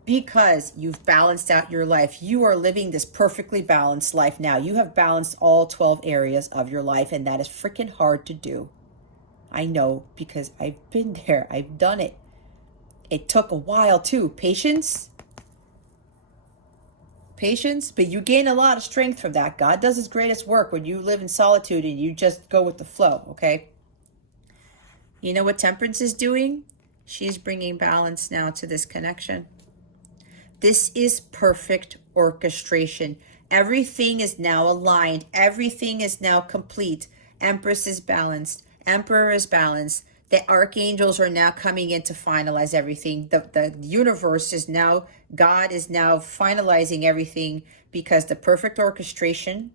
because you've balanced out your life. You are living this perfectly balanced life now. You have balanced all 12 areas of your life, and that is freaking hard to do. I know, because I've been there. I've done it. It took a while too. Patience, but you gain a lot of strength from that. God does his greatest work when you live in solitude and you just go with the flow, okay? You know what Temperance is doing? She's bringing balance now to this connection. This is perfect orchestration. Everything is now aligned. Everything is now complete. Empress is balanced. Emperor is balanced. The archangels are now coming in to finalize everything. The universe is now, God is now finalizing everything, because the perfect orchestration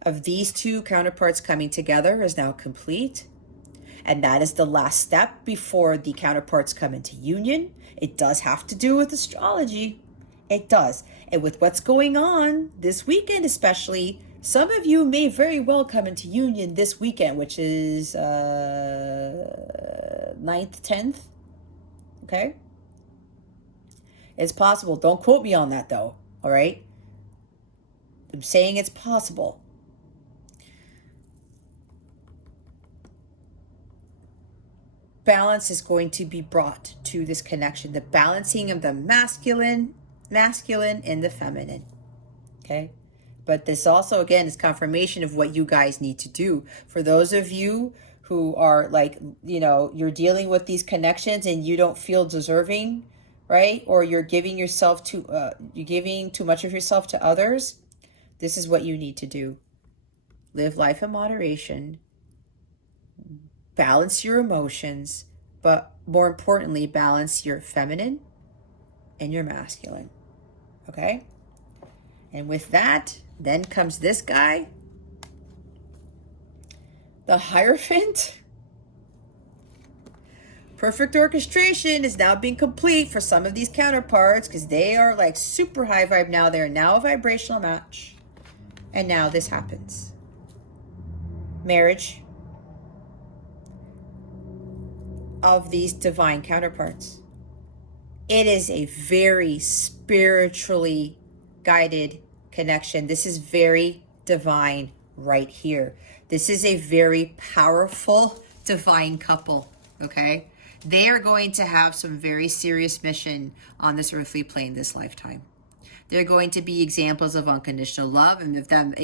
of these two counterparts coming together is now complete. And that is the last step before the counterparts come into union. It does have to do with astrology. It does. And with what's going on this weekend especially, some of you may very well come into union this weekend, which is 9th, 10th. Okay? It's possible. Don't quote me on that though. All right? I'm saying it's possible. Balance is going to be brought to this connection. The balancing of the masculine and the feminine. Okay? But this also, again, is confirmation of what you guys need to do. For those of you who are like, you know, you're dealing with these connections and you don't feel deserving, right? Or you're giving yourself you're giving too much of yourself to others. This is what you need to do. Live life in moderation. Balance your emotions, but more importantly, balance your feminine and your masculine. Okay? And with that, then comes this guy, the Hierophant. Perfect orchestration is now being complete for some of these counterparts, because they are like super high vibe now. They're now a vibrational match. And now this happens. Marriage of these divine counterparts. It is a very spiritually guided connection. This is very divine right here. This is a very powerful divine couple, okay? They are going to have some very serious mission on this earthly plane this lifetime. They're going to be examples of unconditional love, and of them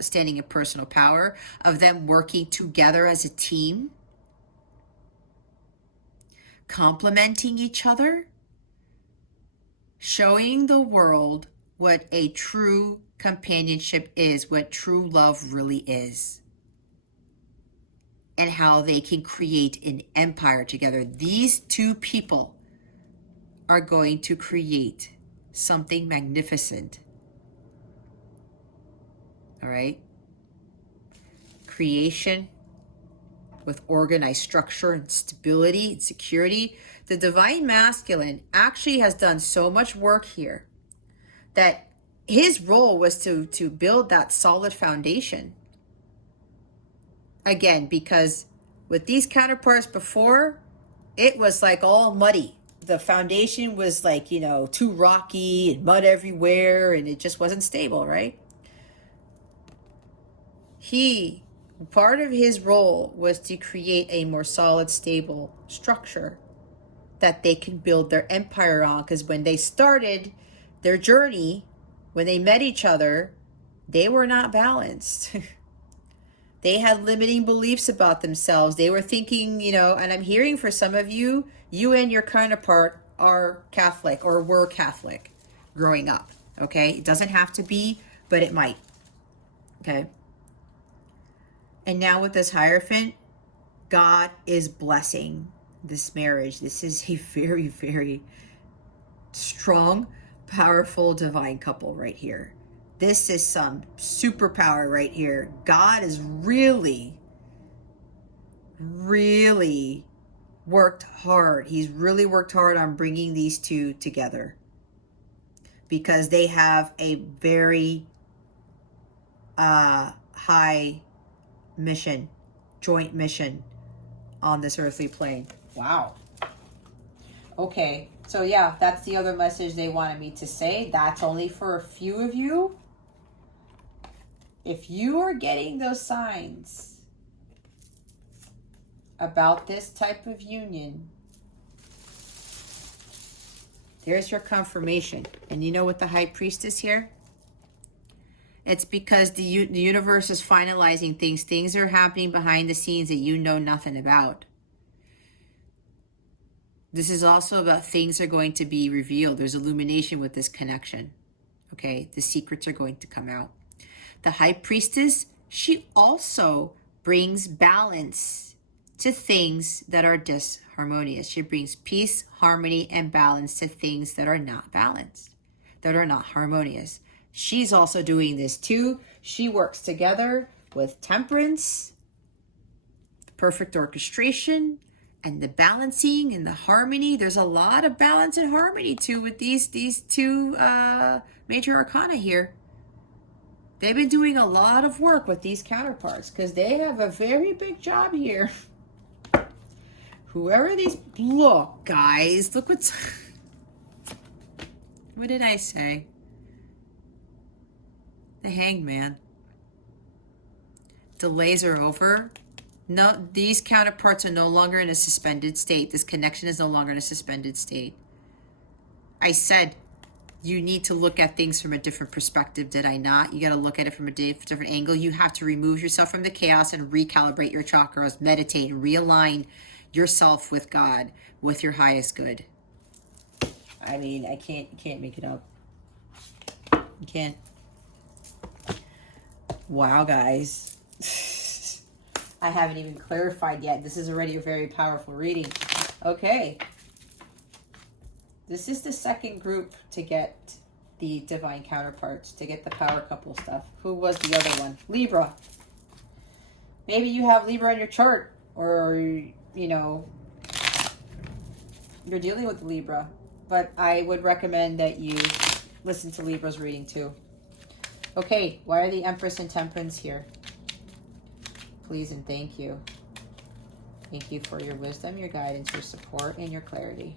standing in personal power, of them working together as a team, complementing each other, showing the world what a true companionship is, what true love really is, and how they can create an empire together. These two people are going to create something magnificent. All right? Creation with organized structure and stability and security. The divine masculine actually has done so much work here that his role was to build that solid foundation. Again, because with these counterparts before, it was like all muddy. The foundation was like, you know, too rocky and mud everywhere, and it just wasn't stable, right? Part of his role was to create a more solid, stable structure that they can build their empire on. Because when they started their journey, when they met each other, they were not balanced. They had limiting beliefs about themselves. They were thinking, you know, and I'm hearing for some of you, you and your counterpart are Catholic or were Catholic growing up, okay? It doesn't have to be, but it might, okay? And now with this Hierophant, God is blessing this marriage. This is a very, very strong, powerful, divine couple right here. This is some superpower right here. God is really, really worked hard. He's really worked hard on bringing these two together because they have a very high mission, joint mission on this earthly plane. Wow. Okay, so yeah, that's the other message they wanted me to say. That's only for a few of you. If you are getting those signs about this type of union, there's your confirmation. And you know what the high priest is here? It's because the universe is finalizing things. Things are happening behind the scenes that you know nothing about. This is also about things are going to be revealed. There's illumination with this connection. Okay, the secrets are going to come out. The high priestess, she also brings balance to things that are disharmonious. She brings peace, harmony, and balance to things that are not balanced, that are not harmonious. She's also doing this too. She works together with temperance, perfect orchestration, and the balancing and the harmony. There's a lot of balance and harmony too with these two major arcana here. They've been doing a lot of work with these counterparts because they have a very big job here. Whoever these... Look, guys. Look what's... What did I say? The Hangman. Delays are over. No, these counterparts are no longer in a suspended state. This connection is no longer in a suspended state. I said you need to look at things from a different perspective, did I not? You got to look at it from a different angle. You have to remove yourself from the chaos and recalibrate your chakras, meditate, and realign yourself with God, with your highest good. I mean, you can't make it up. You can't. Wow, guys. I haven't even clarified yet. This is already a very powerful reading. Okay. This is the second group to get the divine counterparts, to get the power couple stuff. Who was the other one? Libra. Maybe you have Libra in your chart, or, you know, you're dealing with Libra. But I would recommend that you listen to Libra's reading too. Okay, why are the Empress and Temperance here? Please and thank you. Thank you for your wisdom, your guidance, your support, and your clarity.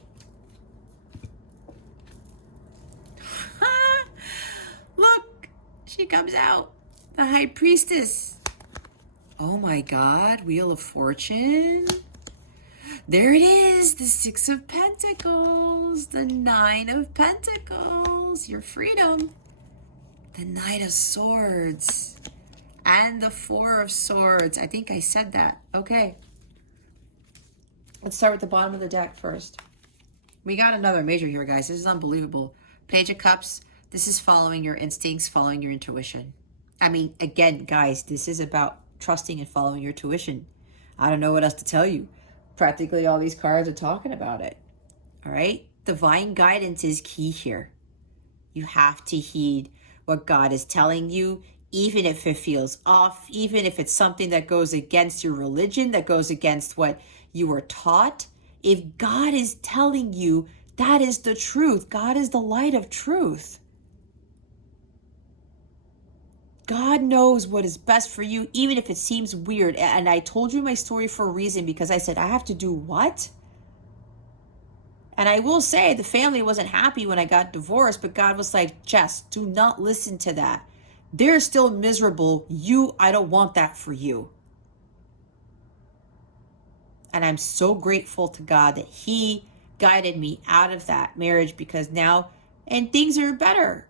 Look, she comes out. The High Priestess. Oh my God, Wheel of Fortune. There it is, the Six of Pentacles, the Nine of Pentacles, your freedom. The Knight of Swords. And the Four of Swords. I think I said that. Okay. Let's start with the bottom of the deck first. We got another major here, guys. This is unbelievable. Page of Cups. This is following your instincts, following your intuition. I mean, again, guys, this is about trusting and following your intuition. I don't know what else to tell you. Practically all these cards are talking about it. All right? Divine guidance is key here. You have to heed what God is telling you, even if it feels off, even if it's something that goes against your religion, that goes against what you were taught. If God is telling you that is the truth, God is the light of truth. God knows what is best for you, even if it seems weird. And I told you my story for a reason, because I said, I have to do what? And I will say the family wasn't happy when I got divorced, but God was like, Jess, do not listen to that. They're still miserable. I don't want that for you. And I'm so grateful to God that he guided me out of that marriage, because now, and things are better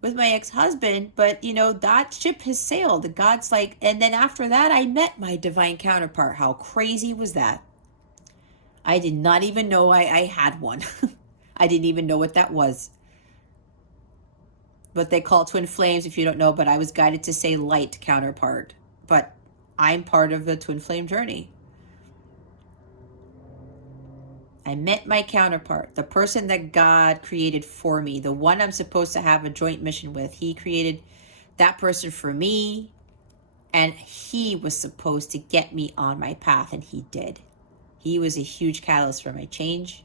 with my ex-husband, but you know, that ship has sailed. God's like, and then after that, I met my divine counterpart. How crazy was that? I did not even know I had one. I didn't even know what that was. But they call twin flames, if you don't know, but I was guided to say light counterpart. But I'm part of the twin flame journey. I met my counterpart, the person that God created for me, the one I'm supposed to have a joint mission with. He created that person for me, and he was supposed to get me on my path, and he did. He was a huge catalyst for my change,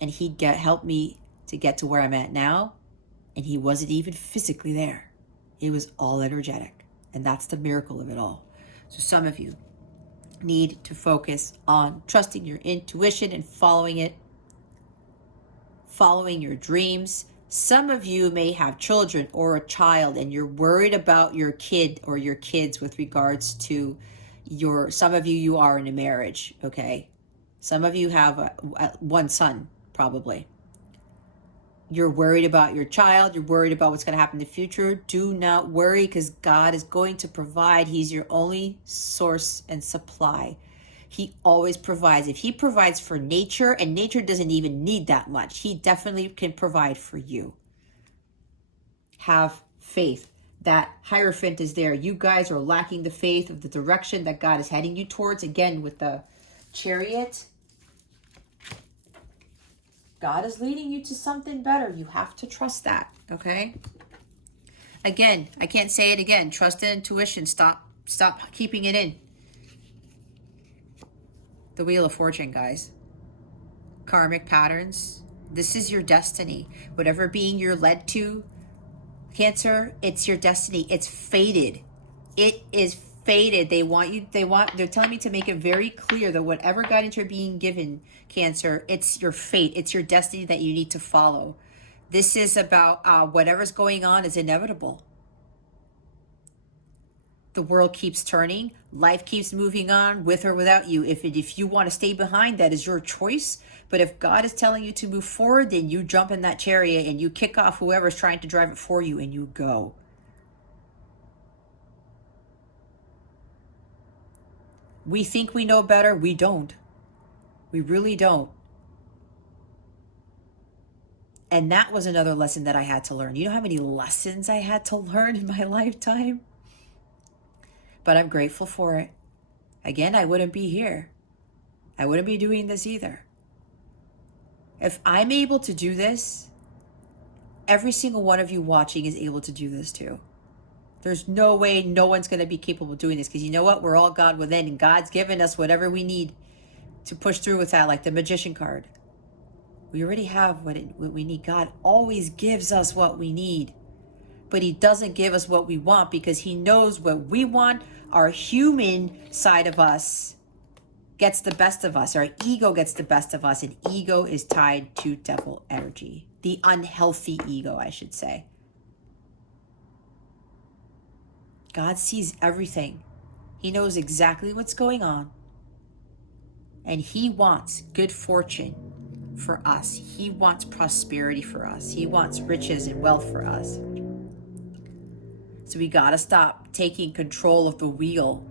and he helped me to get to where I'm at now, and he wasn't even physically there. It was all energetic, and that's the miracle of it all. So some of you need to focus on trusting your intuition and following it, following your dreams. Some of you may have children or a child, and you're worried about your kid or your kids with regards to some of you are in a marriage, okay? Some of you have one son, probably. You're worried about your child. You're worried about what's going to happen in the future. Do not worry, because God is going to provide. He's your only source and supply. He always provides. If he provides for nature, and nature doesn't even need that much, he definitely can provide for you. Have faith. That Hierophant is there. You guys are lacking the faith of the direction that God is heading you towards. Again, with the Chariot, God is leading you to something better. You have to trust that, okay? Again, I can't say it again. Trust the intuition. Stop keeping it in. The Wheel of Fortune, guys. Karmic patterns. This is your destiny. Whatever being you're led to, Cancer, it's your destiny. It's fated. It is fated. They're telling me to make it very clear that whatever guidance you're being given, Cancer, it's your fate. It's your destiny that you need to follow. This is about whatever's going on is inevitable. The world keeps turning. Life keeps moving on with or without you. If you want to stay behind, that is your choice. But if God is telling you to move forward, then you jump in that chariot and you kick off whoever's trying to drive it for you, and you go. We think we know better. We don't. We really don't. And that was another lesson that I had to learn. You know how many lessons I had to learn in my lifetime? But I'm grateful for it. Again, I wouldn't be here. I wouldn't be doing this either. If I'm able to do this, every single one of you watching is able to do this too. There's no way no one's going to be capable of doing this, because you know what? We're all God within, and God's given us whatever we need to push through with that, like the Magician card. We already have what we need. God always gives us what we need, but he doesn't give us what we want, because he knows what we want. Our human side of us gets the best of us. Our ego gets the best of us, and ego is tied to devil energy. The unhealthy ego, I should say. God sees everything. He knows exactly what's going on. And he wants good fortune for us. He wants prosperity for us. He wants riches and wealth for us. So we got to stop taking control of the wheel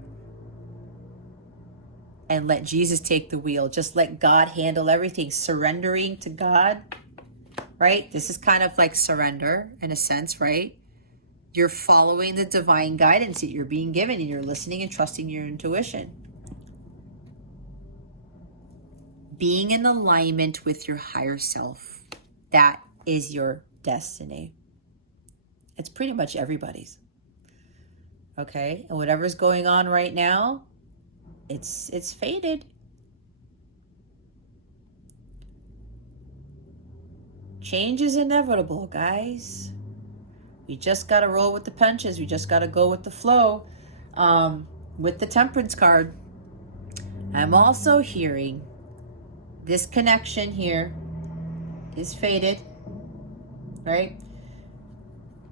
and let Jesus take the wheel. Just let God handle everything. Surrendering to God, right? This is kind of like surrender in a sense, right? You're following the divine guidance that you're being given, and you're listening and trusting your intuition. Being in alignment with your higher self. That is your destiny. It's pretty much everybody's. Okay? And whatever's going on right now, it's fated. Change is inevitable, guys. We just got to roll with the punches. We just got to go with the flow. With the Temperance card, I'm also hearing this connection here is fated, right?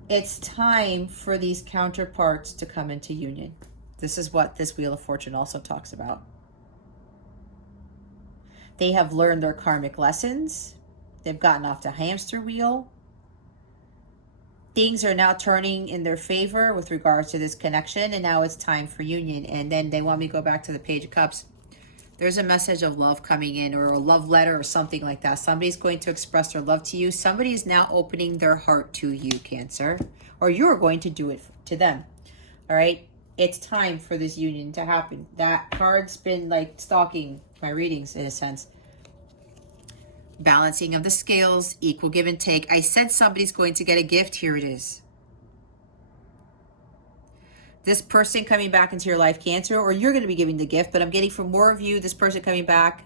It's time for these counterparts to come into union. This is what this Wheel of Fortune also talks about. They have learned their karmic lessons. They've gotten off the hamster wheel. Things are now turning in their favor with regards to this connection, and now it's time for union. And then they want me to go back to the Page of Cups. There's a message of love coming in, or a love letter or something like that. Somebody's going to express their love to you. Somebody is now opening their heart to you, Cancer, or you're going to do it to them. All right. It's time for this union to happen. That card's been like stalking my readings in a sense. Balancing of the scales, equal give and take. I said somebody's going to get a gift. Here it is. This person coming back into your life, Cancer, or you're going to be giving the gift, but I'm getting from more of you, this person coming back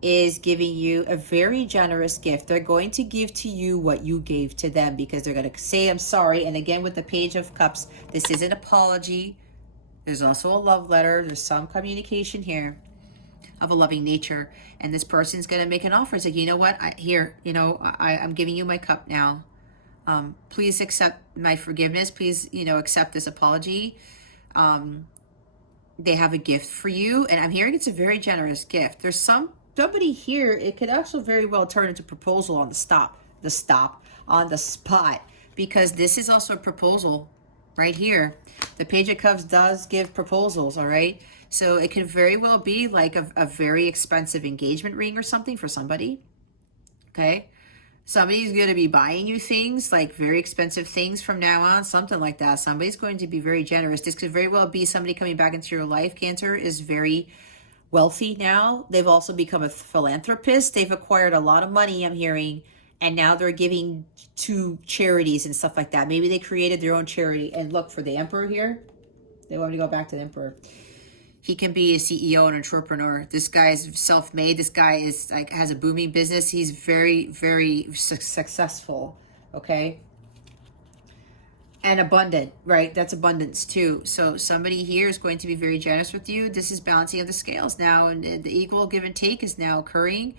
is giving you a very generous gift. They're going to give to you what you gave to them because they're going to say, I'm sorry. And again, with the Page of Cups, this is an apology. There's also a love letter. There's some communication here of a loving nature. And this person's going to make an offer. It's like, you know what? I'm giving you my cup now. Please accept my forgiveness. Please, accept this apology. They have a gift for you. And I'm hearing it's a very generous gift. There's somebody here. It could actually very well turn into proposal on the spot, because this is also a proposal right here. The Page of Cups does give proposals, all right? So it could very well be like a very expensive engagement ring or something for somebody, okay? Somebody's going to be buying you things, like very expensive things from now on, something like that. Somebody's going to be very generous. This could very well be somebody coming back into your life, Cancer, is very wealthy now. They've also become a philanthropist. They've acquired a lot of money, I'm hearing, and now they're giving to charities and stuff like that. Maybe they created their own charity. And look, for the Emperor here, they want me to go back to the Emperor. He can be a CEO and entrepreneur. This guy is self-made. This guy is has a booming business. He's very, very successful, okay? And abundant, right? That's abundance too. So somebody here is going to be very generous with you. This is balancing of the scales now, and the equal give and take is now occurring.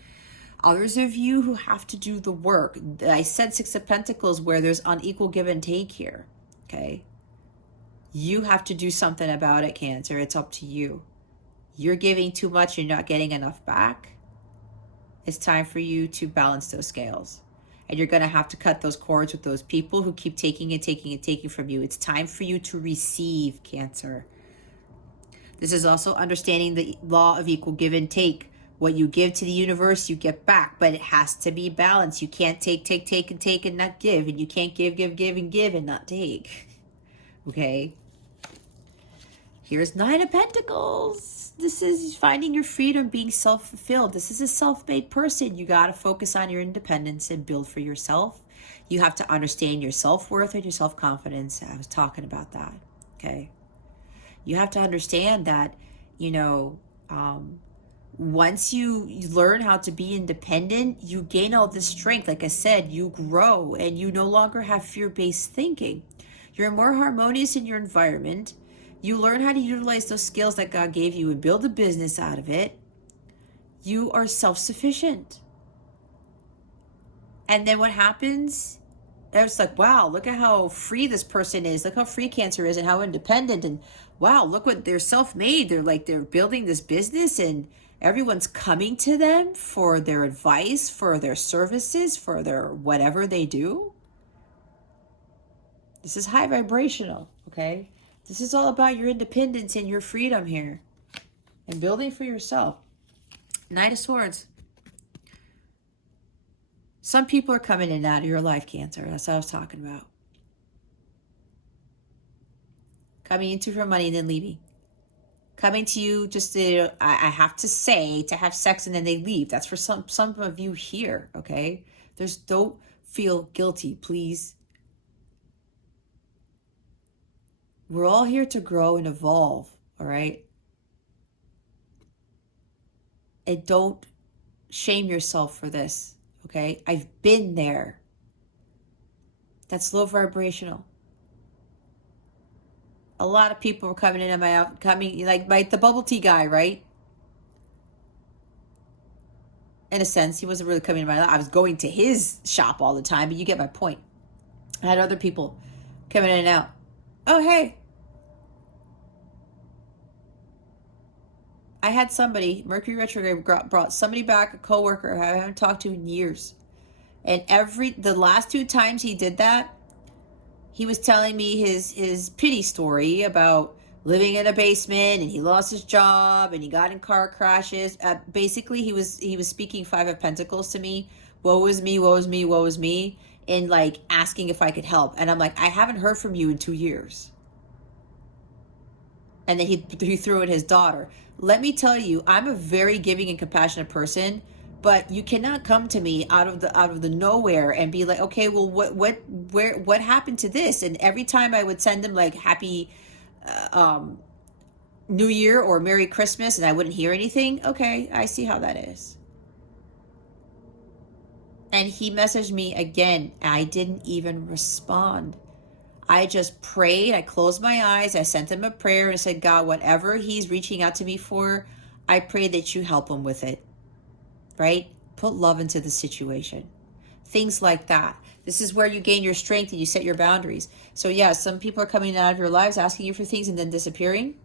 Others of you who have to do the work. I said Six of Pentacles, where there's unequal give and take here, okay? You have to do something about it, Cancer. It's up to you. You're giving too much, you're not getting enough back. It's time for you to balance those scales. And you're going to have to cut those cords with those people who keep taking and taking and taking from you. It's time for you to receive, Cancer. This is also understanding the law of equal give and take. What you give to the universe, you get back, but it has to be balanced. You can't take and not give, and you can't give and not take. Okay? Here's Nine of Pentacles. This is finding your freedom, being self-fulfilled. This is a self-made person. You got to focus on your independence and build for yourself. You have to understand your self-worth and your self-confidence. I was talking about that, okay? You have to understand that, once you learn how to be independent, you gain all this strength. Like I said, you grow and you no longer have fear-based thinking. You're more harmonious in your environment. You learn how to utilize those skills that God gave you and build a business out of it. You are self-sufficient. And then what happens? It's like, wow, look at how free this person is. Look how free Cancer is and how independent. And wow, look what they're self-made. They're building this business and everyone's coming to them for their advice, for their services, for their whatever they do. This is high vibrational, okay? This is all about your independence and your freedom here and building for yourself. Knight of Swords. Some people are coming in and out of your life, Cancer. That's what I was talking about. Coming into for money and then leaving. Coming to you just to, I have to say, to have sex and then they leave. That's for some of you here, okay? Don't feel guilty, please. We're all here to grow and evolve, all right? And don't shame yourself for this, okay? I've been there. That's low vibrational. A lot of people were coming in and out, like the bubble tea guy, right? In a sense, he wasn't really coming in my life. I was going to his shop all the time, but you get my point. I had other people coming in and out. Oh, hey. I had somebody, Mercury retrograde brought somebody back, a coworker I haven't talked to in years. And the last 2 times he did that, he was telling me his pity story about living in a basement and he lost his job and he got in car crashes. Basically, he was speaking 5 of Pentacles to me. Woe is me, woe is me, woe is me. And like asking if I could help. And I'm like, I haven't heard from you in 2 years. And then he threw in his daughter. Let me tell you, I'm a very giving and compassionate person, but you cannot come to me out of the nowhere and be like, okay, well, what happened to this? And every time I would send him like happy New Year or Merry Christmas, and I wouldn't hear anything. Okay, I see how that is. And he messaged me again. I didn't even respond. I just prayed. I closed my eyes. I sent him a prayer and said, God, whatever he's reaching out to me for, I pray that you help him with it. Right? Put love into the situation. Things like that. This is where you gain your strength and you set your boundaries. So yeah, some people are coming out of your lives asking you for things and then disappearing.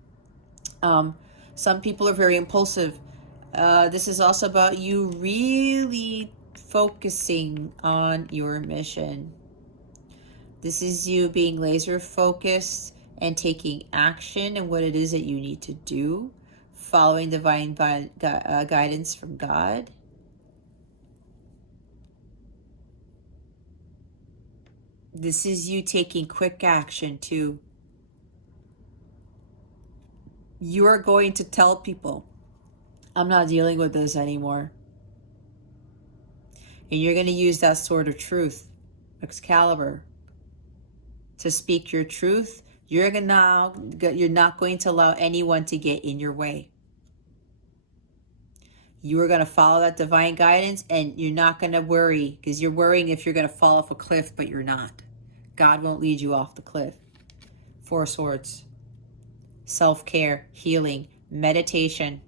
Some people are very impulsive. This is also about you really focusing on your mission. This is you being laser focused and taking action and what it is that you need to do, following divine guidance from God. This is you taking quick action too. You are going to tell people, I'm not dealing with this anymore. And you're going to use that sword of truth, Excalibur, to speak your truth. You're not going to allow anyone to get in your way. You are going to follow that divine guidance, and you're not going to worry, because you're worrying if you're going to fall off a cliff, but you're not. God won't lead you off the cliff. Four of Swords. Self-care, healing, meditation.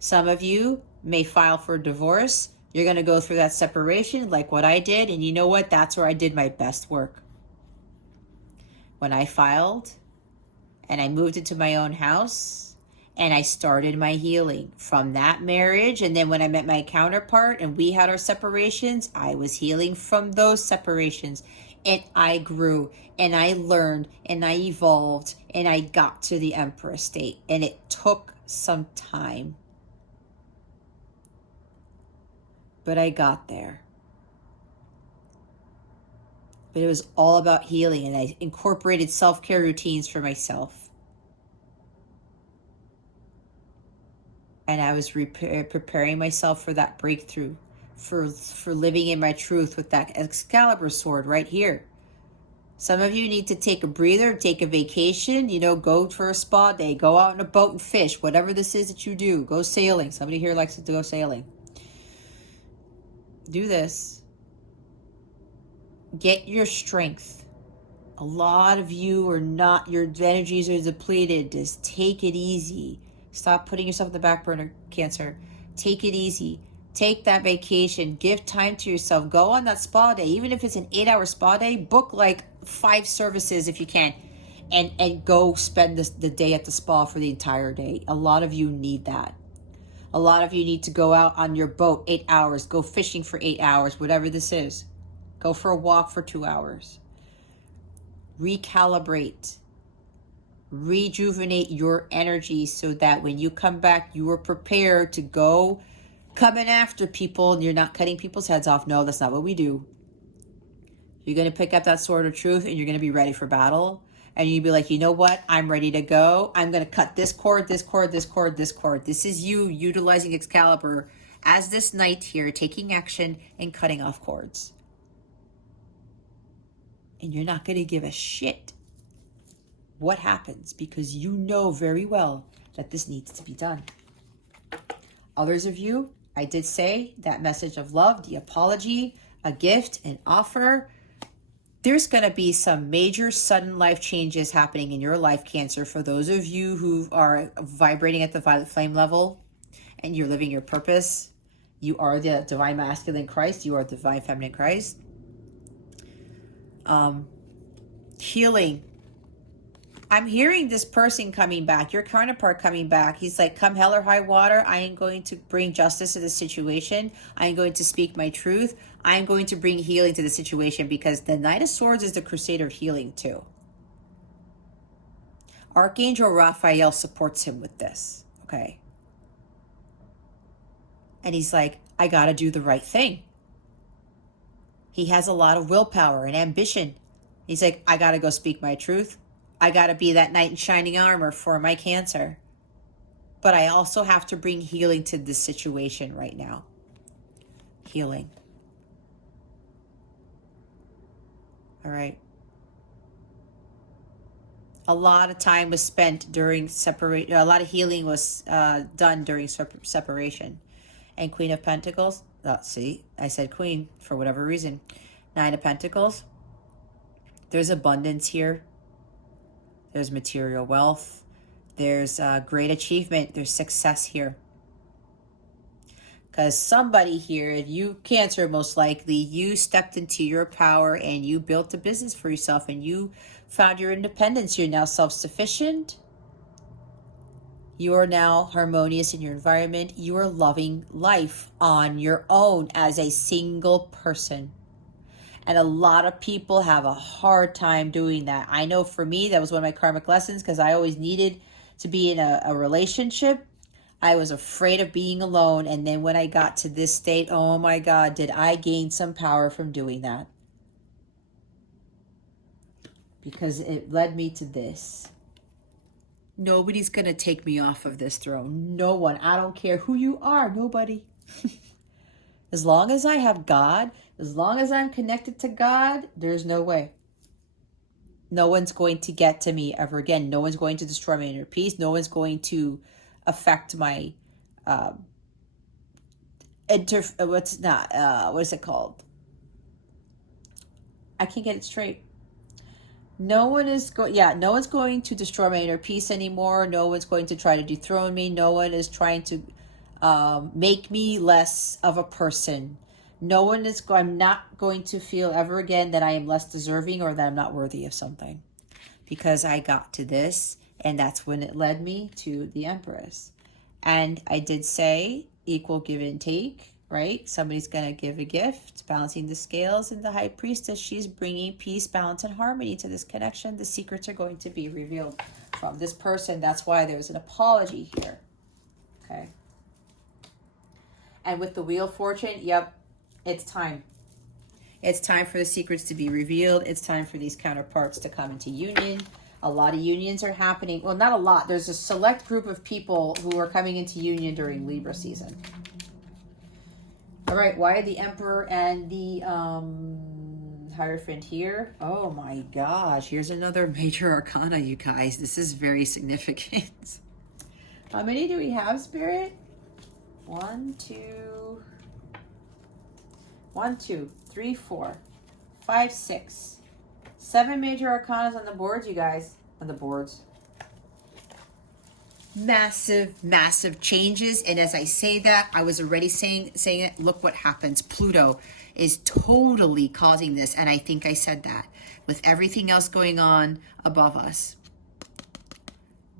Some of you may file for divorce. You're going to go through that separation like what I did. And you know what? That's where I did my best work. When I filed and I moved into my own house and I started my healing from that marriage. And then when I met my counterpart and we had our separations, I was healing from those separations. And I grew and I learned and I evolved and I got to the Empress state. And it took some time. But I got there. But it was all about healing, and I incorporated self-care routines for myself. And I was preparing myself for that breakthrough, for living in my truth with that Excalibur sword right here. Some of you need to take a breather, take a vacation, go for a spa day, go out in a boat and fish, whatever this is that you do. Go sailing. Somebody here likes to go sailing. Do this. Get your strength. A lot of you are not, your energies are depleted. Just take it easy. Stop putting yourself in the back burner, Cancer. Take it easy. Take that vacation. Give time to yourself. Go on that spa day. Even if it's an 8-hour spa day, book like 5 services if you can. And go spend the day at the spa for the entire day. A lot of you need that. A lot of you need to go out on your boat 8 hours. Go fishing for 8 hours, whatever this is. Go for a walk for 2 hours. Recalibrate. Rejuvenate your energy so that when you come back, you are prepared to go coming after people and you're not cutting people's heads off. No, that's not what we do. You're going to pick up that sword of truth and you're going to be ready for battle. And you'd be like, you know what? I'm ready to go. I'm going to cut this cord, this cord, this cord, this cord. This is you utilizing Excalibur as this knight here, taking action and cutting off cords. And you're not going to give a shit what happens because you know very well that this needs to be done. Others of you, I did say that message of love, the apology, a gift, an offer. There's going to be some major sudden life changes happening in your life, Cancer. For those of you who are vibrating at the violet flame level and you're living your purpose, you are the divine masculine Christ. You are the divine feminine Christ. Healing. I'm hearing this person coming back, your counterpart coming back. He's like, come hell or high water, I am going to bring justice to this situation. I am going to speak my truth. I am going to bring healing to the situation because the Knight of Swords is the crusader of healing too. Archangel Raphael supports him with this, okay? And he's like, I got to do the right thing. He has a lot of willpower and ambition. He's like, I got to go speak my truth. I got to be that knight in shining armor for my Cancer. But I also have to bring healing to this situation right now. Healing. All right. A lot of time was spent during separation. A lot of healing was done during separation. And Queen of Pentacles. Oh, see, I said Queen for whatever reason. Nine of Pentacles. There's abundance here. There's material wealth. There's great achievement. There's success here. Because somebody here, you Cancer most likely, you stepped into your power and you built a business for yourself and you found your independence. You're now self-sufficient. You are now harmonious in your environment. You are loving life on your own as a single person. And a lot of people have a hard time doing that. I know for me, that was one of my karmic lessons because I always needed to be in a relationship. I was afraid of being alone. And then when I got to this state, oh my God, did I gain some power from doing that? Because it led me to this. Nobody's going to take me off of this throne. No one. I don't care who you are. Nobody. As long as I have God, as long as I'm connected to God, there's no way. No one's going to get to me ever again. No one's going to destroy my inner peace. No one's going to affect my what is it called? I can't get it straight. No one's going to destroy my inner peace anymore. No one's going to try to dethrone me. No one is trying to make me less of a person. I'm not going to feel ever again that I am less deserving or that I'm not worthy of something. Because I got to this, and that's when it led me to the Empress. And I did say equal give and take, right? Somebody's going to give a gift, balancing the scales, and the High Priestess, she's bringing peace, balance, and harmony to this connection. The secrets are going to be revealed from this person. That's why there's an apology here, okay? And with the Wheel of Fortune, yep, it's time. It's time for the secrets to be revealed. It's time for these counterparts to come into union. A lot of unions are happening. Well, not a lot. There's a select group of people who are coming into union during Libra season. All right, why are the Emperor and the Hierophant here? Oh my gosh, here's another major arcana, you guys. This is very significant. How many do we have, Spirit? 1, 2, 3, 4, 5, 6. 7 major arcanas on the boards, you guys. On the boards. Massive, massive changes. And as I say that, I was already saying it. Look what happens. Pluto is totally causing this. And I think I said that. With everything else going on above us.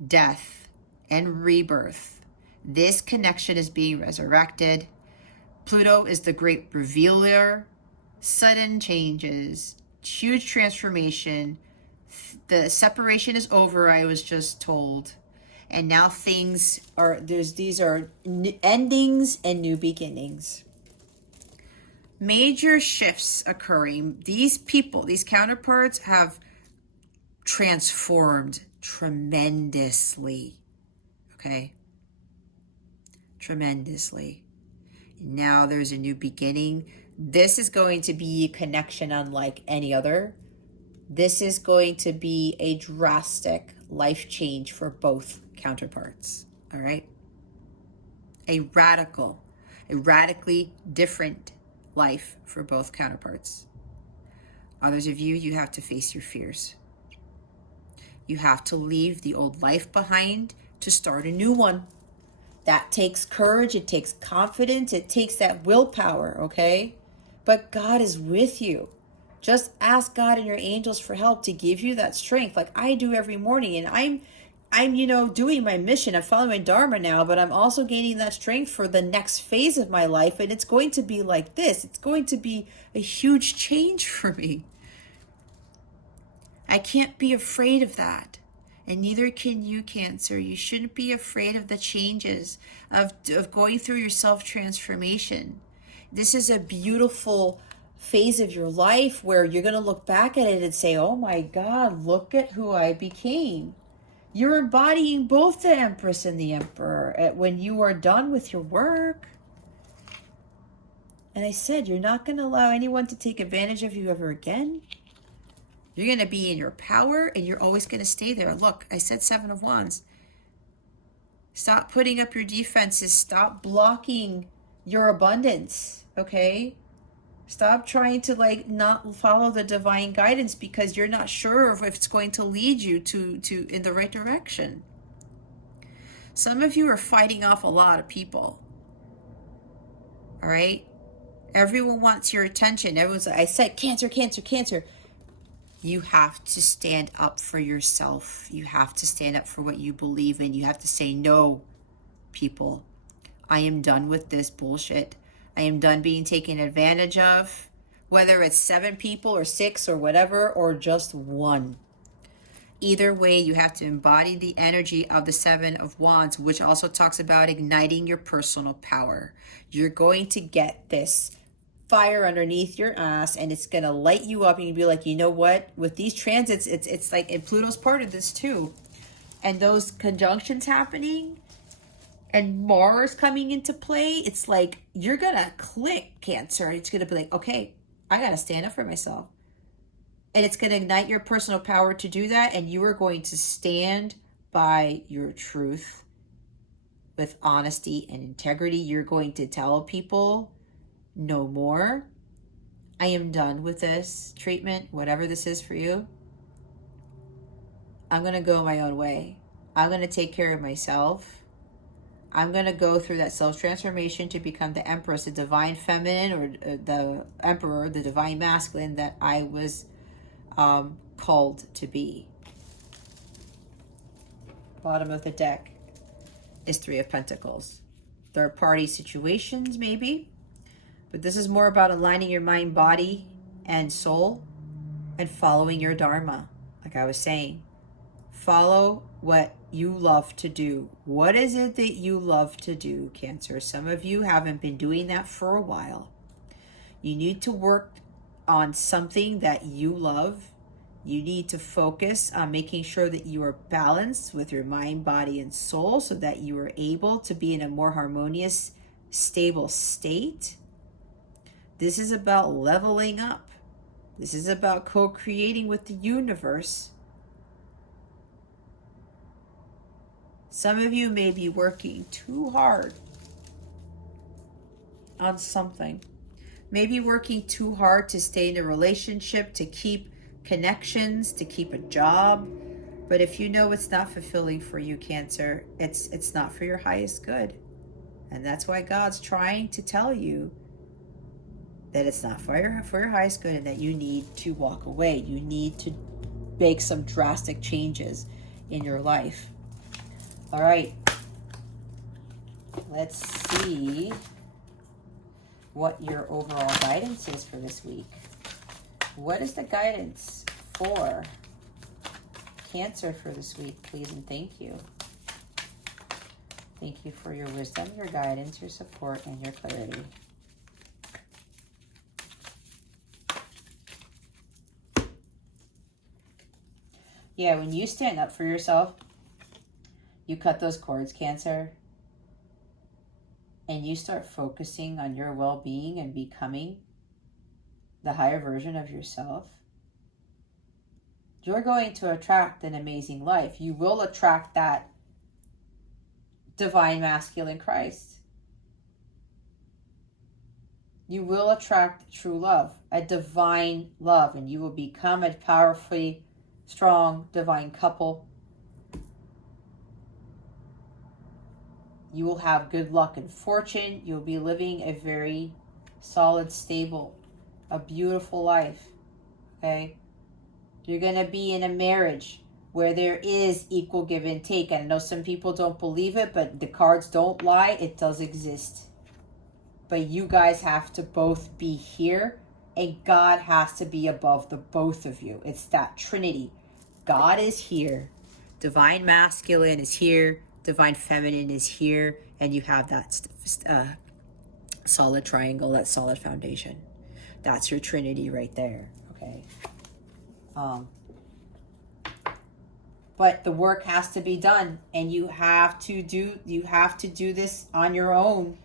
Death and rebirth. This connection is being resurrected. Pluto is the great revealer. Sudden changes. Huge transformation. The separation is over, I was just told. And now these are endings and new beginnings. Major shifts occurring. These people, these counterparts have transformed tremendously. Okay? Tremendously. Now there's a new beginning. This is going to be a connection unlike any other. This is going to be a drastic life change for both counterparts. All right? A radically different life for both counterparts. Others of you, you have to face your fears. You have to leave the old life behind to start a new one. That takes courage. It takes confidence. It takes that willpower, okay? But God is with you. Just ask God and your angels for help to give you that strength like I do every morning. And I'm doing my mission. I'm following my Dharma now, but I'm also gaining that strength for the next phase of my life. And it's going to be like this. It's going to be a huge change for me. I can't be afraid of that. And neither can you, Cancer. You shouldn't be afraid of the changes, of going through your self-transformation. This is a beautiful phase of your life where you're going to look back at it and say, oh my God, look at who I became. You're embodying both the Empress and the Emperor when you are done with your work. And I said, you're not going to allow anyone to take advantage of you ever again. You're going to be in your power, and you're always going to stay there. Look, I said 7 of Wands. Stop putting up your defenses. Stop blocking your abundance, okay? Stop trying to not follow the divine guidance because you're not sure if it's going to lead you to in the right direction. Some of you are fighting off a lot of people. All right? Everyone wants your attention. I said, Cancer, Cancer, Cancer. You have to stand up for yourself. You have to stand up for what you believe in. You have to say, no, people. I am done with this bullshit. I am done being taken advantage of, whether it's 7 people or 6 or whatever, or just 1. Either way, you have to embody the energy of the 7 of Wands, which also talks about igniting your personal power. You're going to get this fire underneath your ass, and it's going to light you up, and you'll be like, you know what? With these transits, it's like, and Pluto's part of this too. And those conjunctions happening, and Mars coming into play, it's like you're going to click, Cancer. It's going to be like, okay, I got to stand up for myself. And it's going to ignite your personal power to do that. And you are going to stand by your truth with honesty and integrity. You're going to tell people, no more. I am done with this treatment, whatever this is for you. I'm going to go my own way. I'm going to take care of myself. I'm going to go through that self-transformation to become the Empress, the divine feminine, or the Emperor, the divine masculine that I was called to be. Bottom of the deck is 3 of Pentacles. Third party situations, maybe. But this is more about aligning your mind, body, and soul, and following your Dharma. Like I was saying, follow what you love to do. What is it that you love to do, Cancer? Some of you haven't been doing that for a while. You need to work on something that you love. You need to focus on making sure that you are balanced with your mind, body, and soul so that you are able to be in a more harmonious, stable state. This is about leveling up. This is about co-creating with the universe. Some of you may be working too hard on something. Maybe working too hard to stay in a relationship, to keep connections, to keep a job. But if you know it's not fulfilling for you, Cancer, it's not for your highest good. And that's why God's trying to tell you that it's not for your highest good, and that you need to walk away. You need to make some drastic changes in your life. All right, let's see what your overall guidance is for this week. What is the guidance for Cancer for this week, please and thank you. Thank you for your wisdom, your guidance, your support, and your clarity. Yeah, when you stand up for yourself, you cut those cords, Cancer, and you start focusing on your well-being and becoming the higher version of yourself, you're going to attract an amazing life. You will attract that divine masculine Christ. You will attract true love, a divine love, and you will become a powerfully strong divine couple. You will have good luck and fortune. You'll be living a very solid, stable, a beautiful life. Okay? You're going to be in a marriage where there is equal give and take. And I know some people don't believe it, but the cards don't lie. It does exist. But you guys have to both be here, and God has to be above the both of you. It's that Trinity. God is here. Divine masculine is here. Divine feminine is here. And you have that solid triangle, that solid foundation. That's your Trinity right there, okay? But the work has to be done, and you have to do this on your own.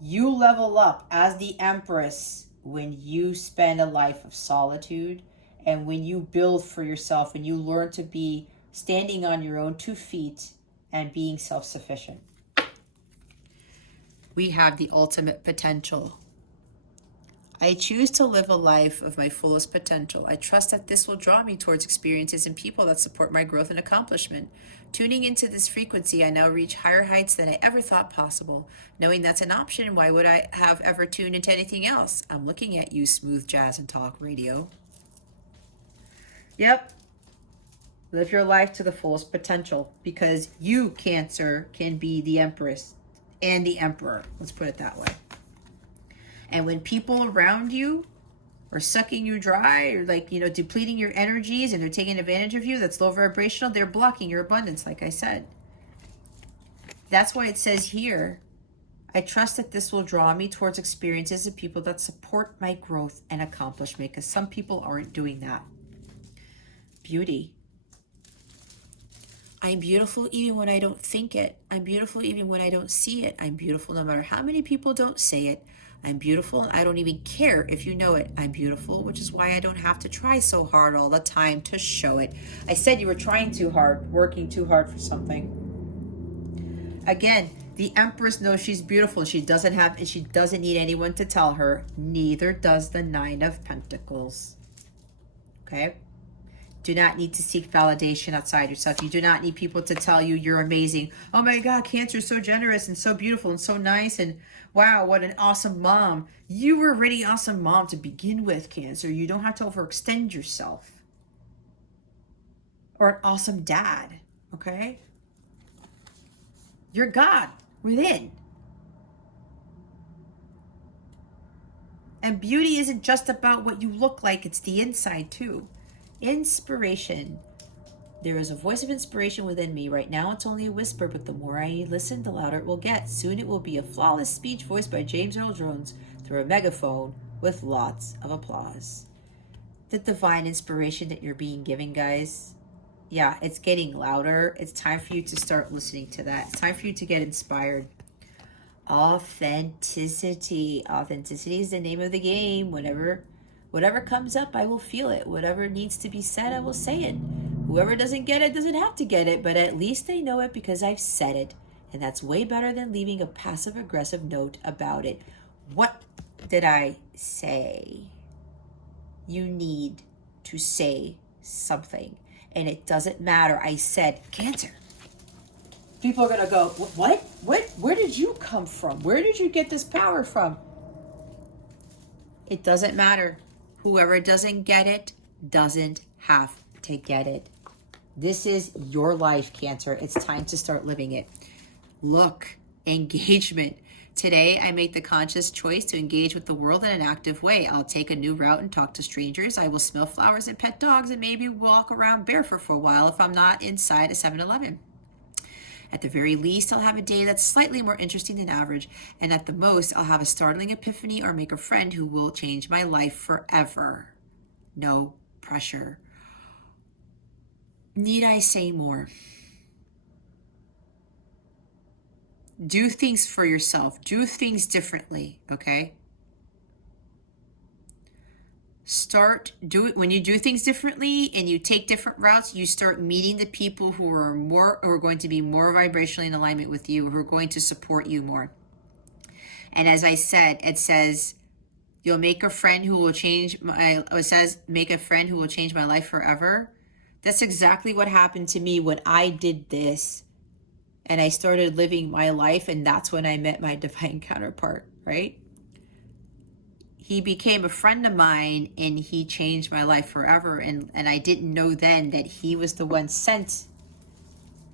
You level up as the Empress when you spend a life of solitude, and when you build for yourself and you learn to be standing on your own 2 feet and being self-sufficient. We have the ultimate potential. I choose to live a life of my fullest potential. I trust that this will draw me towards experiences and people that support my growth and accomplishment. Tuning into this frequency, I now reach higher heights than I ever thought possible. Knowing that's an option, why would I have ever tuned into anything else? I'm looking at you, smooth jazz and talk radio. Yep. Live your life to the fullest potential, because you, Cancer, can be the Empress and the Emperor. Let's put it that way. And when people around you are sucking you dry, or depleting your energies, and they're taking advantage of you, that's low vibrational, they're blocking your abundance, like I said. That's why it says here, I trust that this will draw me towards experiences and people that support my growth and accomplishment, because some people aren't doing that. Beauty. I'm beautiful even when I don't think it. I'm beautiful even when I don't see it. I'm beautiful no matter how many people don't say it. I'm beautiful and I don't even care if you know it. I'm beautiful, which is why I don't have to try so hard all the time to show it. I said you were trying too hard, working too hard for something. Again, the Empress knows she's beautiful. She doesn't need anyone to tell her. Neither does the 9 of Pentacles. Okay? Do not need to seek validation outside yourself. You do not need people to tell you you're amazing. Oh my God, Cancer is so generous and so beautiful and so nice, and wow, what an awesome mom. You were already an awesome mom to begin with, Cancer. You don't have to overextend yourself. Or an awesome dad, okay? You're God within. And beauty isn't just about what you look like, it's the inside too. Inspiration. There is a voice of inspiration within me. Right now it's only a whisper, but the more I listen, the louder it will get. Soon it will be a flawless speech voiced by James Earl Jones through a megaphone with lots of applause. The divine inspiration that you're being given, guys, yeah, it's getting louder. It's time for you to start listening to that. It's time for you to get inspired. Authenticity. Authenticity is the name of the game. Whatever comes up, I will feel it. Whatever needs to be said, I will say it. Whoever doesn't get it doesn't have to get it, but at least they know it because I've said it. And that's way better than leaving a passive-aggressive note about it. What did I say? You need to say something. And it doesn't matter. I said, Cancer. People are going to go, what? Where did you come from? Where did you get this power from? It doesn't matter. Whoever doesn't get it doesn't have to get it. This is your life, Cancer. It's time to start living it. Look, engagement. Today, I make the conscious choice to engage with the world in an active way. I'll take a new route and talk to strangers. I will smell flowers and pet dogs and maybe walk around barefoot for a while if I'm not inside a 7-Eleven. At the very least, I'll have a day that's slightly more interesting than average, and at the most, I'll have a startling epiphany or make a friend who will change my life forever. No pressure. Need I say more? Do things for yourself. Do things differently, okay? When you do things differently and you take different routes, you start meeting the people who are going to be more vibrationally in alignment with you, who are going to support you more. And as I said, it says, you'll make a friend who will change make a friend who will change my life forever. That's exactly what happened to me when I did this and I started living my life, and that's when I met my divine counterpart, right? He became a friend of mine and he changed my life forever. And I didn't know then that he was the one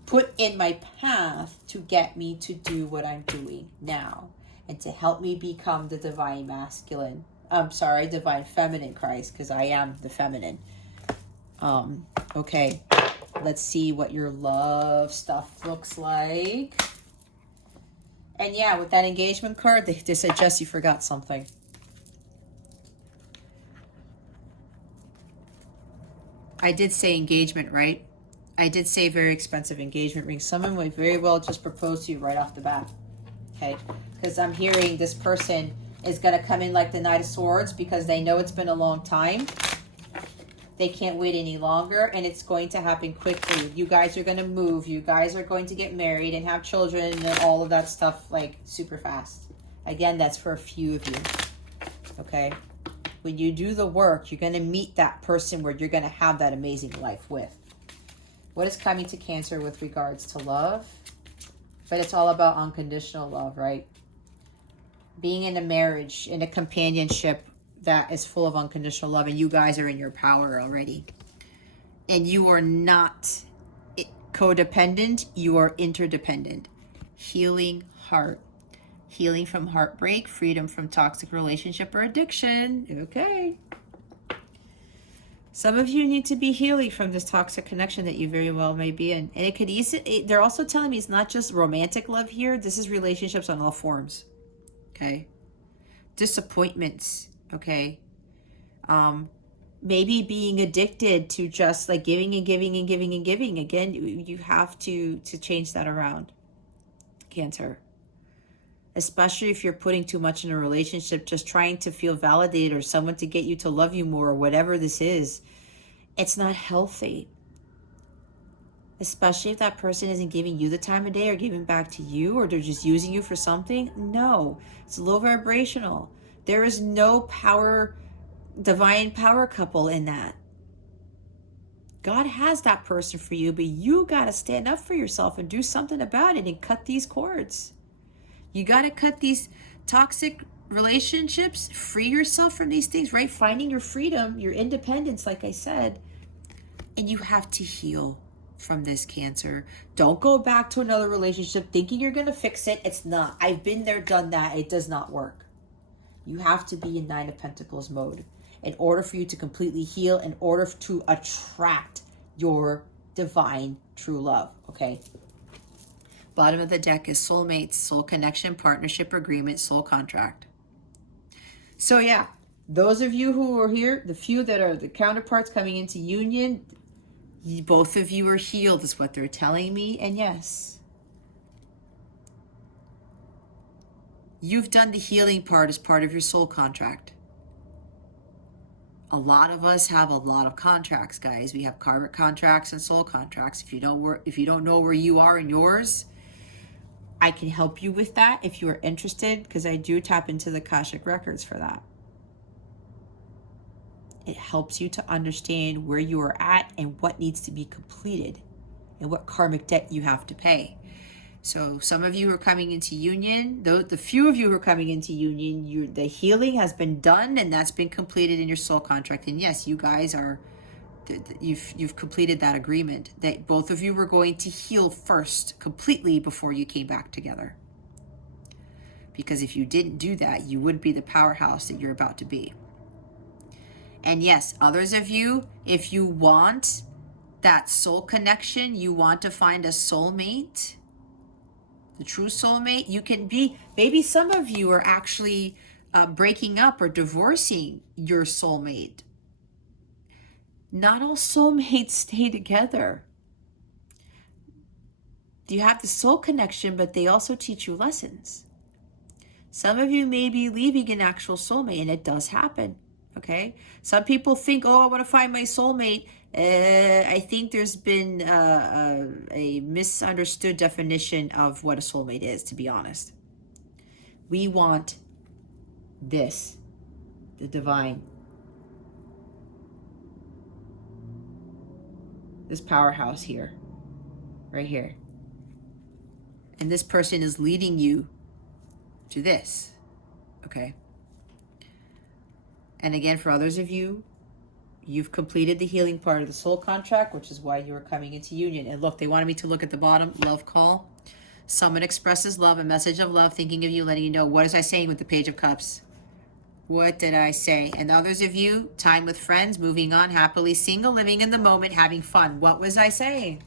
put in my path to get me to do what I'm doing now and to help me become the divine masculine. Divine feminine Christ, because I am the feminine. Okay, let's see what your love stuff looks like. And yeah, with that engagement card, they said, Jess, you forgot something. I did say engagement, right? I did say very expensive engagement ring. Someone might very well just propose to you right off the bat. Okay? Because I'm hearing this person is going to come in like the Knight of Swords because they know it's been a long time. They can't wait any longer, and it's going to happen quickly. You guys are going to move. You guys are going to get married and have children and all of that stuff like super fast. Again, that's for a few of you. Okay? When you do the work, you're going to meet that person where you're going to have that amazing life with. What is coming to Cancer with regards to love? But it's all about unconditional love, right? Being in a marriage, in a companionship that is full of unconditional love, and you guys are in your power already. And you are not codependent, you are interdependent. Healing heart. Healing from heartbreak, freedom from toxic relationship or addiction. Okay. Some of you need to be healing from this toxic connection that you very well may be in. And it could easily, they're also telling me it's not just romantic love here. This is relationships on all forms. Okay. Disappointments. Okay. Maybe being addicted to just like giving and giving and giving and giving. Again, you have to change that around. Cancer. Especially if you're putting too much in a relationship, just trying to feel validated or someone to get you to love you more or whatever this is. It's not healthy. Especially if that person isn't giving you the time of day or giving back to you, or they're just using you for something. No, it's low vibrational. There is no power, divine power couple in that. God has that person for you, but you got to stand up for yourself and do something about it and cut these cords. You got to cut these toxic relationships, free yourself from these things, right? Finding your freedom, your independence, like I said. And you have to heal from this, Cancer. Don't go back to another relationship thinking you're going to fix it. It's not. I've been there, done that. It does not work. You have to be in Nine of Pentacles mode in order for you to completely heal, in order to attract your divine true love, okay? Bottom of the deck is soulmates, soul connection, partnership, agreement, soul contract. So yeah, those of you who are here, the few that are the counterparts coming into union, both of you are healed is what they're telling me. And yes, you've done the healing part as part of your soul contract. A lot of us have a lot of contracts, guys. We have karmic contracts and soul contracts. If you don't know where you are in yours, I can help you with that if you are interested, because I do tap into the Akashic records for that. It helps you to understand where you are at and what needs to be completed and what karmic debt you have to pay. So some of you who are coming into union, the few of you who are coming into union, the healing has been done and that's been completed in your soul contract. And yes, you guys are, you've completed that agreement that both of you were going to heal first completely before you came back together. Because if you didn't do that, you would be the powerhouse that you're about to be. And yes, others of you, if you want that soul connection, you want to find a soulmate, the true soulmate, you can be, maybe some of you are actually breaking up or divorcing your soulmate. Not all soulmates stay together. You have the soul connection, but they also teach you lessons. Some of you may be leaving an actual soulmate, and it does happen, okay? Some people think, oh, I want to find my soulmate. I think there's been a misunderstood definition of what a soulmate is, to be honest. We want this, the divine. This powerhouse here, right here. And this person is leading you to this, okay? And again, for others of you, you've completed the healing part of the soul contract, which is why you are coming into union. And look, they wanted me to look at the bottom, love call. Someone expresses love, a message of love, thinking of you, letting you know. What was I saying with the Page of Cups? What did I say? And others of you, time with friends, moving on, happily single, living in the moment, having fun. What was I saying?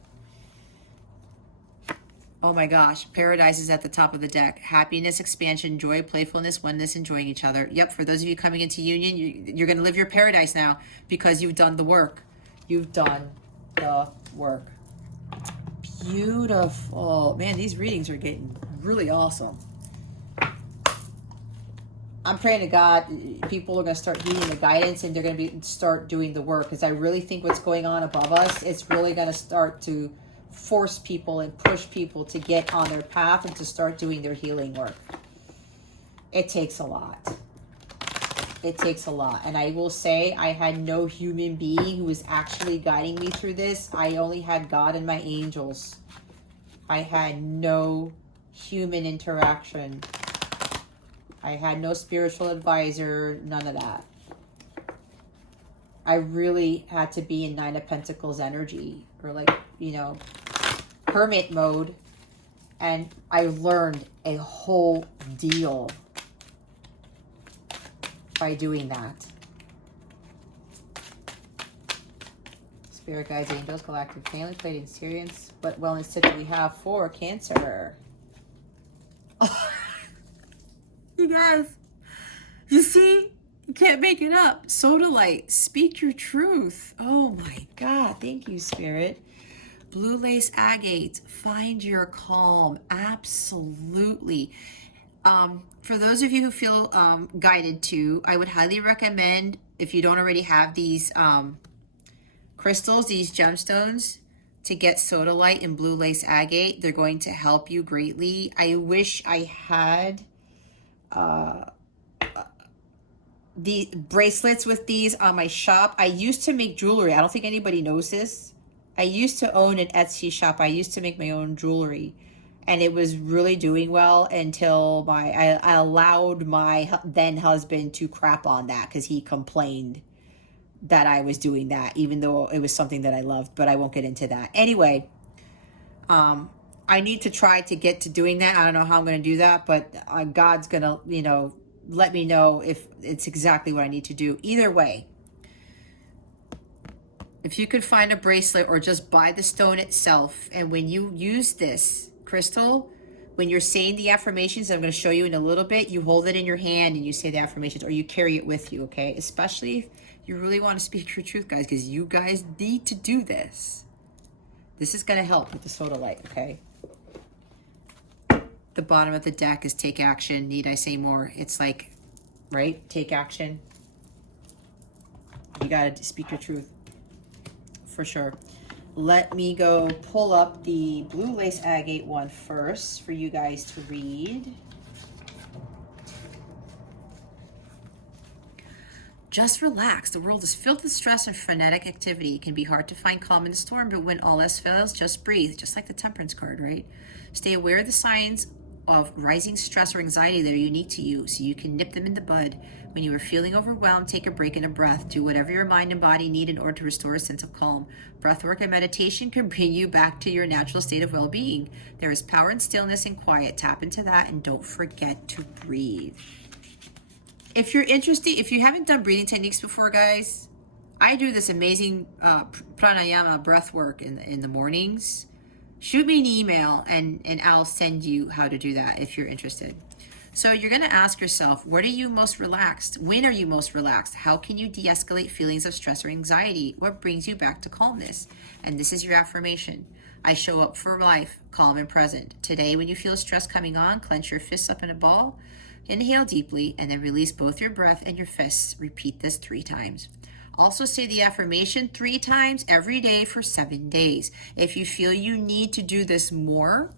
Oh my gosh, paradise is at the top of the deck. Happiness, expansion, joy, playfulness, oneness, enjoying each other. Yep, for those of you coming into union, you're going to live your paradise now because you've done the work. You've done the work. Beautiful. Man, these readings are getting really awesome. I'm praying to God people are going to start heeding the guidance and they're going to start doing the work, because I really think what's going on above us, it's really going to start to force people and push people to get on their path and to start doing their healing work. It takes a lot. It takes a lot. And I will say, I had no human being who was actually guiding me through this. I only had God and my angels. I had no human interaction. I had no spiritual advisor, none of that. I really had to be in Nine of Pentacles energy, or like, you know, hermit mode. And I learned a whole deal by doing that. Spirit guides, angels, galactic family, plate experience. What wellness tips do we have for Cancer? You guys, you see, you can't make it up. Sodalite, speak your truth. Oh my God, thank you, Spirit. Blue lace agate, find your calm. Absolutely. For those of you who feel guided to, I would highly recommend, if you don't already have these crystals, these gemstones, to get sodalite and blue lace agate. They're going to help you greatly. I wish I had the bracelets with these on my shop. I used to make jewelry. I don't think anybody knows this. I used to own an Etsy shop. I used to make my own jewelry, and it was really doing well until I allowed my then husband to crap on that, because he complained that I was doing that, even though it was something that I loved, but I won't get into that. Anyway, I need to try to get to doing that. I don't know how I'm going to do that, but God's going to, you know, let me know if it's exactly what I need to do. Either way, if you could find a bracelet or just buy the stone itself, and when you use this crystal, when you're saying the affirmations I'm going to show you in a little bit, you hold it in your hand and you say the affirmations, or you carry it with you, okay? Especially if you really want to speak your truth, guys, because you guys need to do this. This is going to help with the sodalite, okay? The bottom of the deck is take action. Need I say more? It's like, right? Take action. You got to speak your truth. For sure. Let me go pull up the blue lace agate one first for you guys to read. Just relax. The world is filled with stress and frenetic activity. It can be hard to find calm in the storm, but when all else fails, just breathe. Just like the Temperance card, right? Stay aware of the signs of rising stress or anxiety that are unique to you, so you can nip them in the bud. When you are feeling overwhelmed, take a break and a breath. Do whatever your mind and body need in order to restore a sense of calm. Breathwork and meditation can bring you back to your natural state of well-being. There is power in stillness and quiet. Tap into that, and don't forget to breathe. If you're interested, if you haven't done breathing techniques before, guys, I do this amazing pranayama breath work in the mornings. Shoot me an email and I'll send you how to do that if you're interested. So you're going to ask yourself, what are you most relaxed? When are you most relaxed? How can you de-escalate feelings of stress or anxiety? What brings you back to calmness? And this is your affirmation. I show up for life, calm and present. Today, when you feel stress coming on, clench your fists up in a ball. Inhale deeply and then release both your breath and your fists. Repeat this 3 times. Also say the affirmation 3 times every day for 7 days. If you feel you need to do this more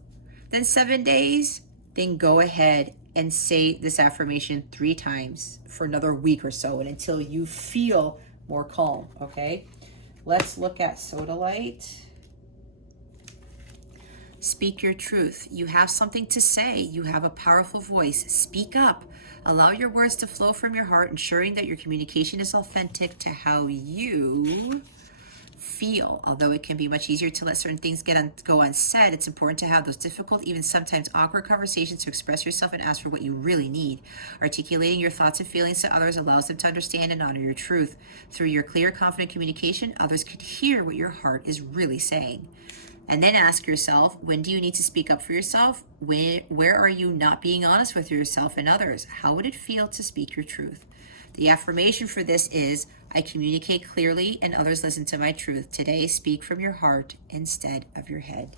than 7 days, then go ahead and say this affirmation 3 times for another week or so, and until you feel more calm, okay? Let's look at sodalite. Speak your truth. You have something to say. You have a powerful voice. Speak up. Allow your words to flow from your heart, ensuring that your communication is authentic to how you feel. Although it can be much easier to let certain things go unsaid, it's important to have those difficult, even sometimes awkward conversations to express yourself and ask for what you really need. Articulating your thoughts and feelings to others allows them to understand and honor your truth. Through your clear, confident communication, others can hear what your heart is really saying. And then ask yourself, when do you need to speak up for yourself? Where are you not being honest with yourself and others? How would it feel to speak your truth? The affirmation for this is, I communicate clearly and others listen to my truth. Today, speak from your heart instead of your head.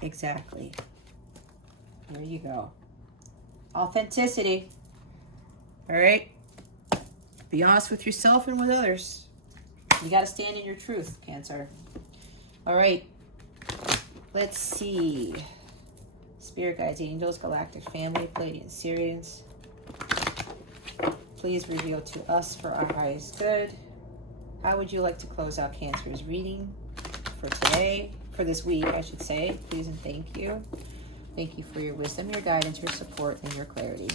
Exactly. There you go. Authenticity. All right? Be honest with yourself and with others. You got to stand in your truth, Cancer. All right. Let's see. Spirit guides, angels, galactic family, Pleiadian Sirians. Please reveal to us for our highest good. How would you like to close out Cancer's reading for today? For this week, I should say. Please and thank you. Thank you for your wisdom, your guidance, your support, and your clarity.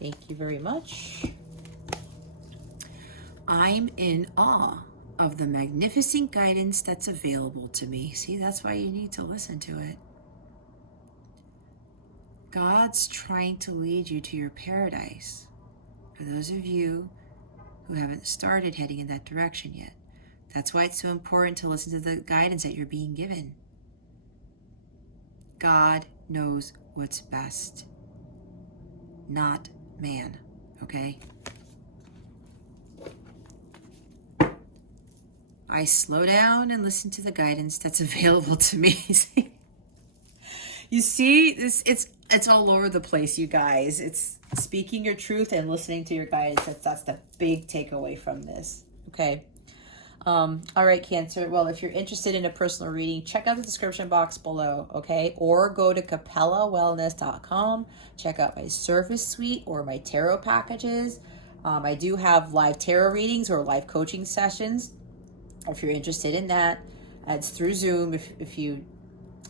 Thank you very much. I'm in awe of the magnificent guidance that's available to me. See, that's why you need to listen to it. God's trying to lead you to your paradise. For those of you who haven't started heading in that direction yet, that's why it's so important to listen to the guidance that you're being given. God knows what's best, not man, okay? I slow down and listen to the guidance that's available to me. You see, it's all over the place, you guys. It's speaking your truth and listening to your guidance. That's the big takeaway from this. Okay. All right, Cancer. Well, if you're interested in a personal reading, check out the description box below, okay? Or go to capellawellness.com. Check out my service suite or my tarot packages. I do have live tarot readings or live coaching sessions. If you're interested in that, it's through Zoom if you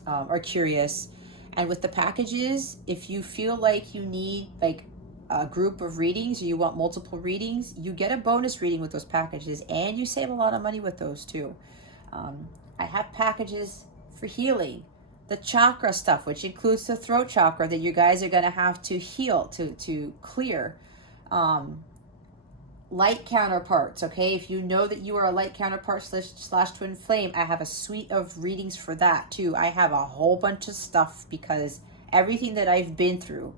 are curious. And with the packages, if you feel like you need like a group of readings or you want multiple readings, you get a bonus reading with those packages and you save a lot of money with those too. I have packages for healing, the chakra stuff, which includes the throat chakra that you guys are going to have to heal, to clear. Light counterparts, okay? If you know that you are a light counterpart slash twin flame, I have a suite of readings for that too. I have a whole bunch of stuff because everything that I've been through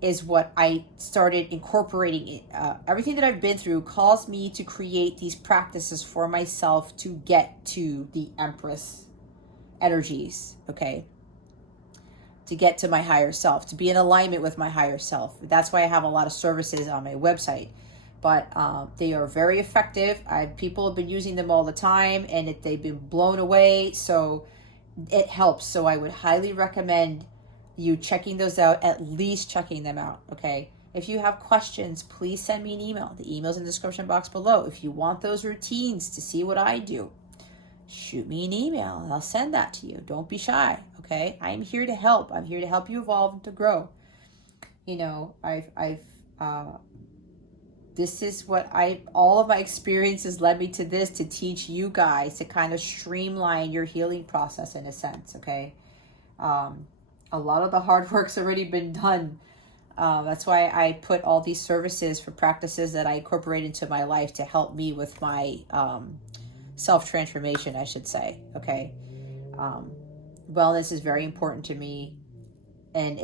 is what I started incorporating. Everything that I've been through caused me to create these practices for myself to get to the Empress energies, okay? To get to my higher self, to be in alignment with my higher self. That's why I have a lot of services on my website. But they are very effective. People have been using them all the time and they've been blown away. So it helps. So I would highly recommend you checking those out, at least checking them out, okay? If you have questions, please send me an email. The email's in the description box below. If you want those routines to see what I do, shoot me an email and I'll send that to you. Don't be shy, okay? I'm here to help. I'm here to help you evolve and to grow. You know, this is what all of my experiences led me to this, to teach you guys to kind of streamline your healing process in a sense, okay? A lot of the hard work's already been done. That's why I put all these services for practices that I incorporate into my life to help me with my self-transformation, I should say, okay? Wellness is very important to me, and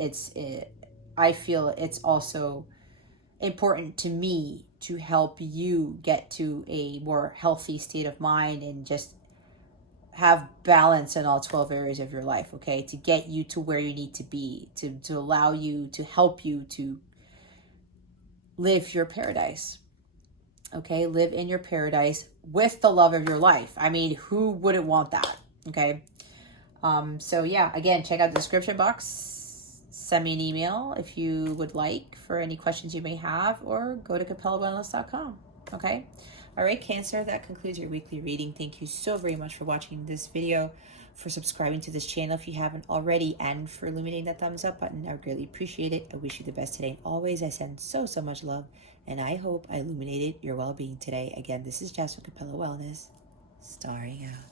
I feel it's also important to me to help you get to a more healthy state of mind and just have balance in all 12 areas of your life, okay? To get you to where you need to be, to allow you, to help you to live your paradise, okay? Live in your paradise with the love of your life. I mean, who wouldn't want that, okay? So yeah, again, check out the description box. Send me an email if you would like for any questions you may have, or go to capellawellness.com, okay? All right, Cancer, that concludes your weekly reading. Thank you so very much for watching this video, for subscribing to this channel if you haven't already, and for illuminating that thumbs up button. I really appreciate it. I wish you the best today and always. I send so much love, and I hope I illuminated your well-being today. Again, this is Jess with Capella Wellness, starring out.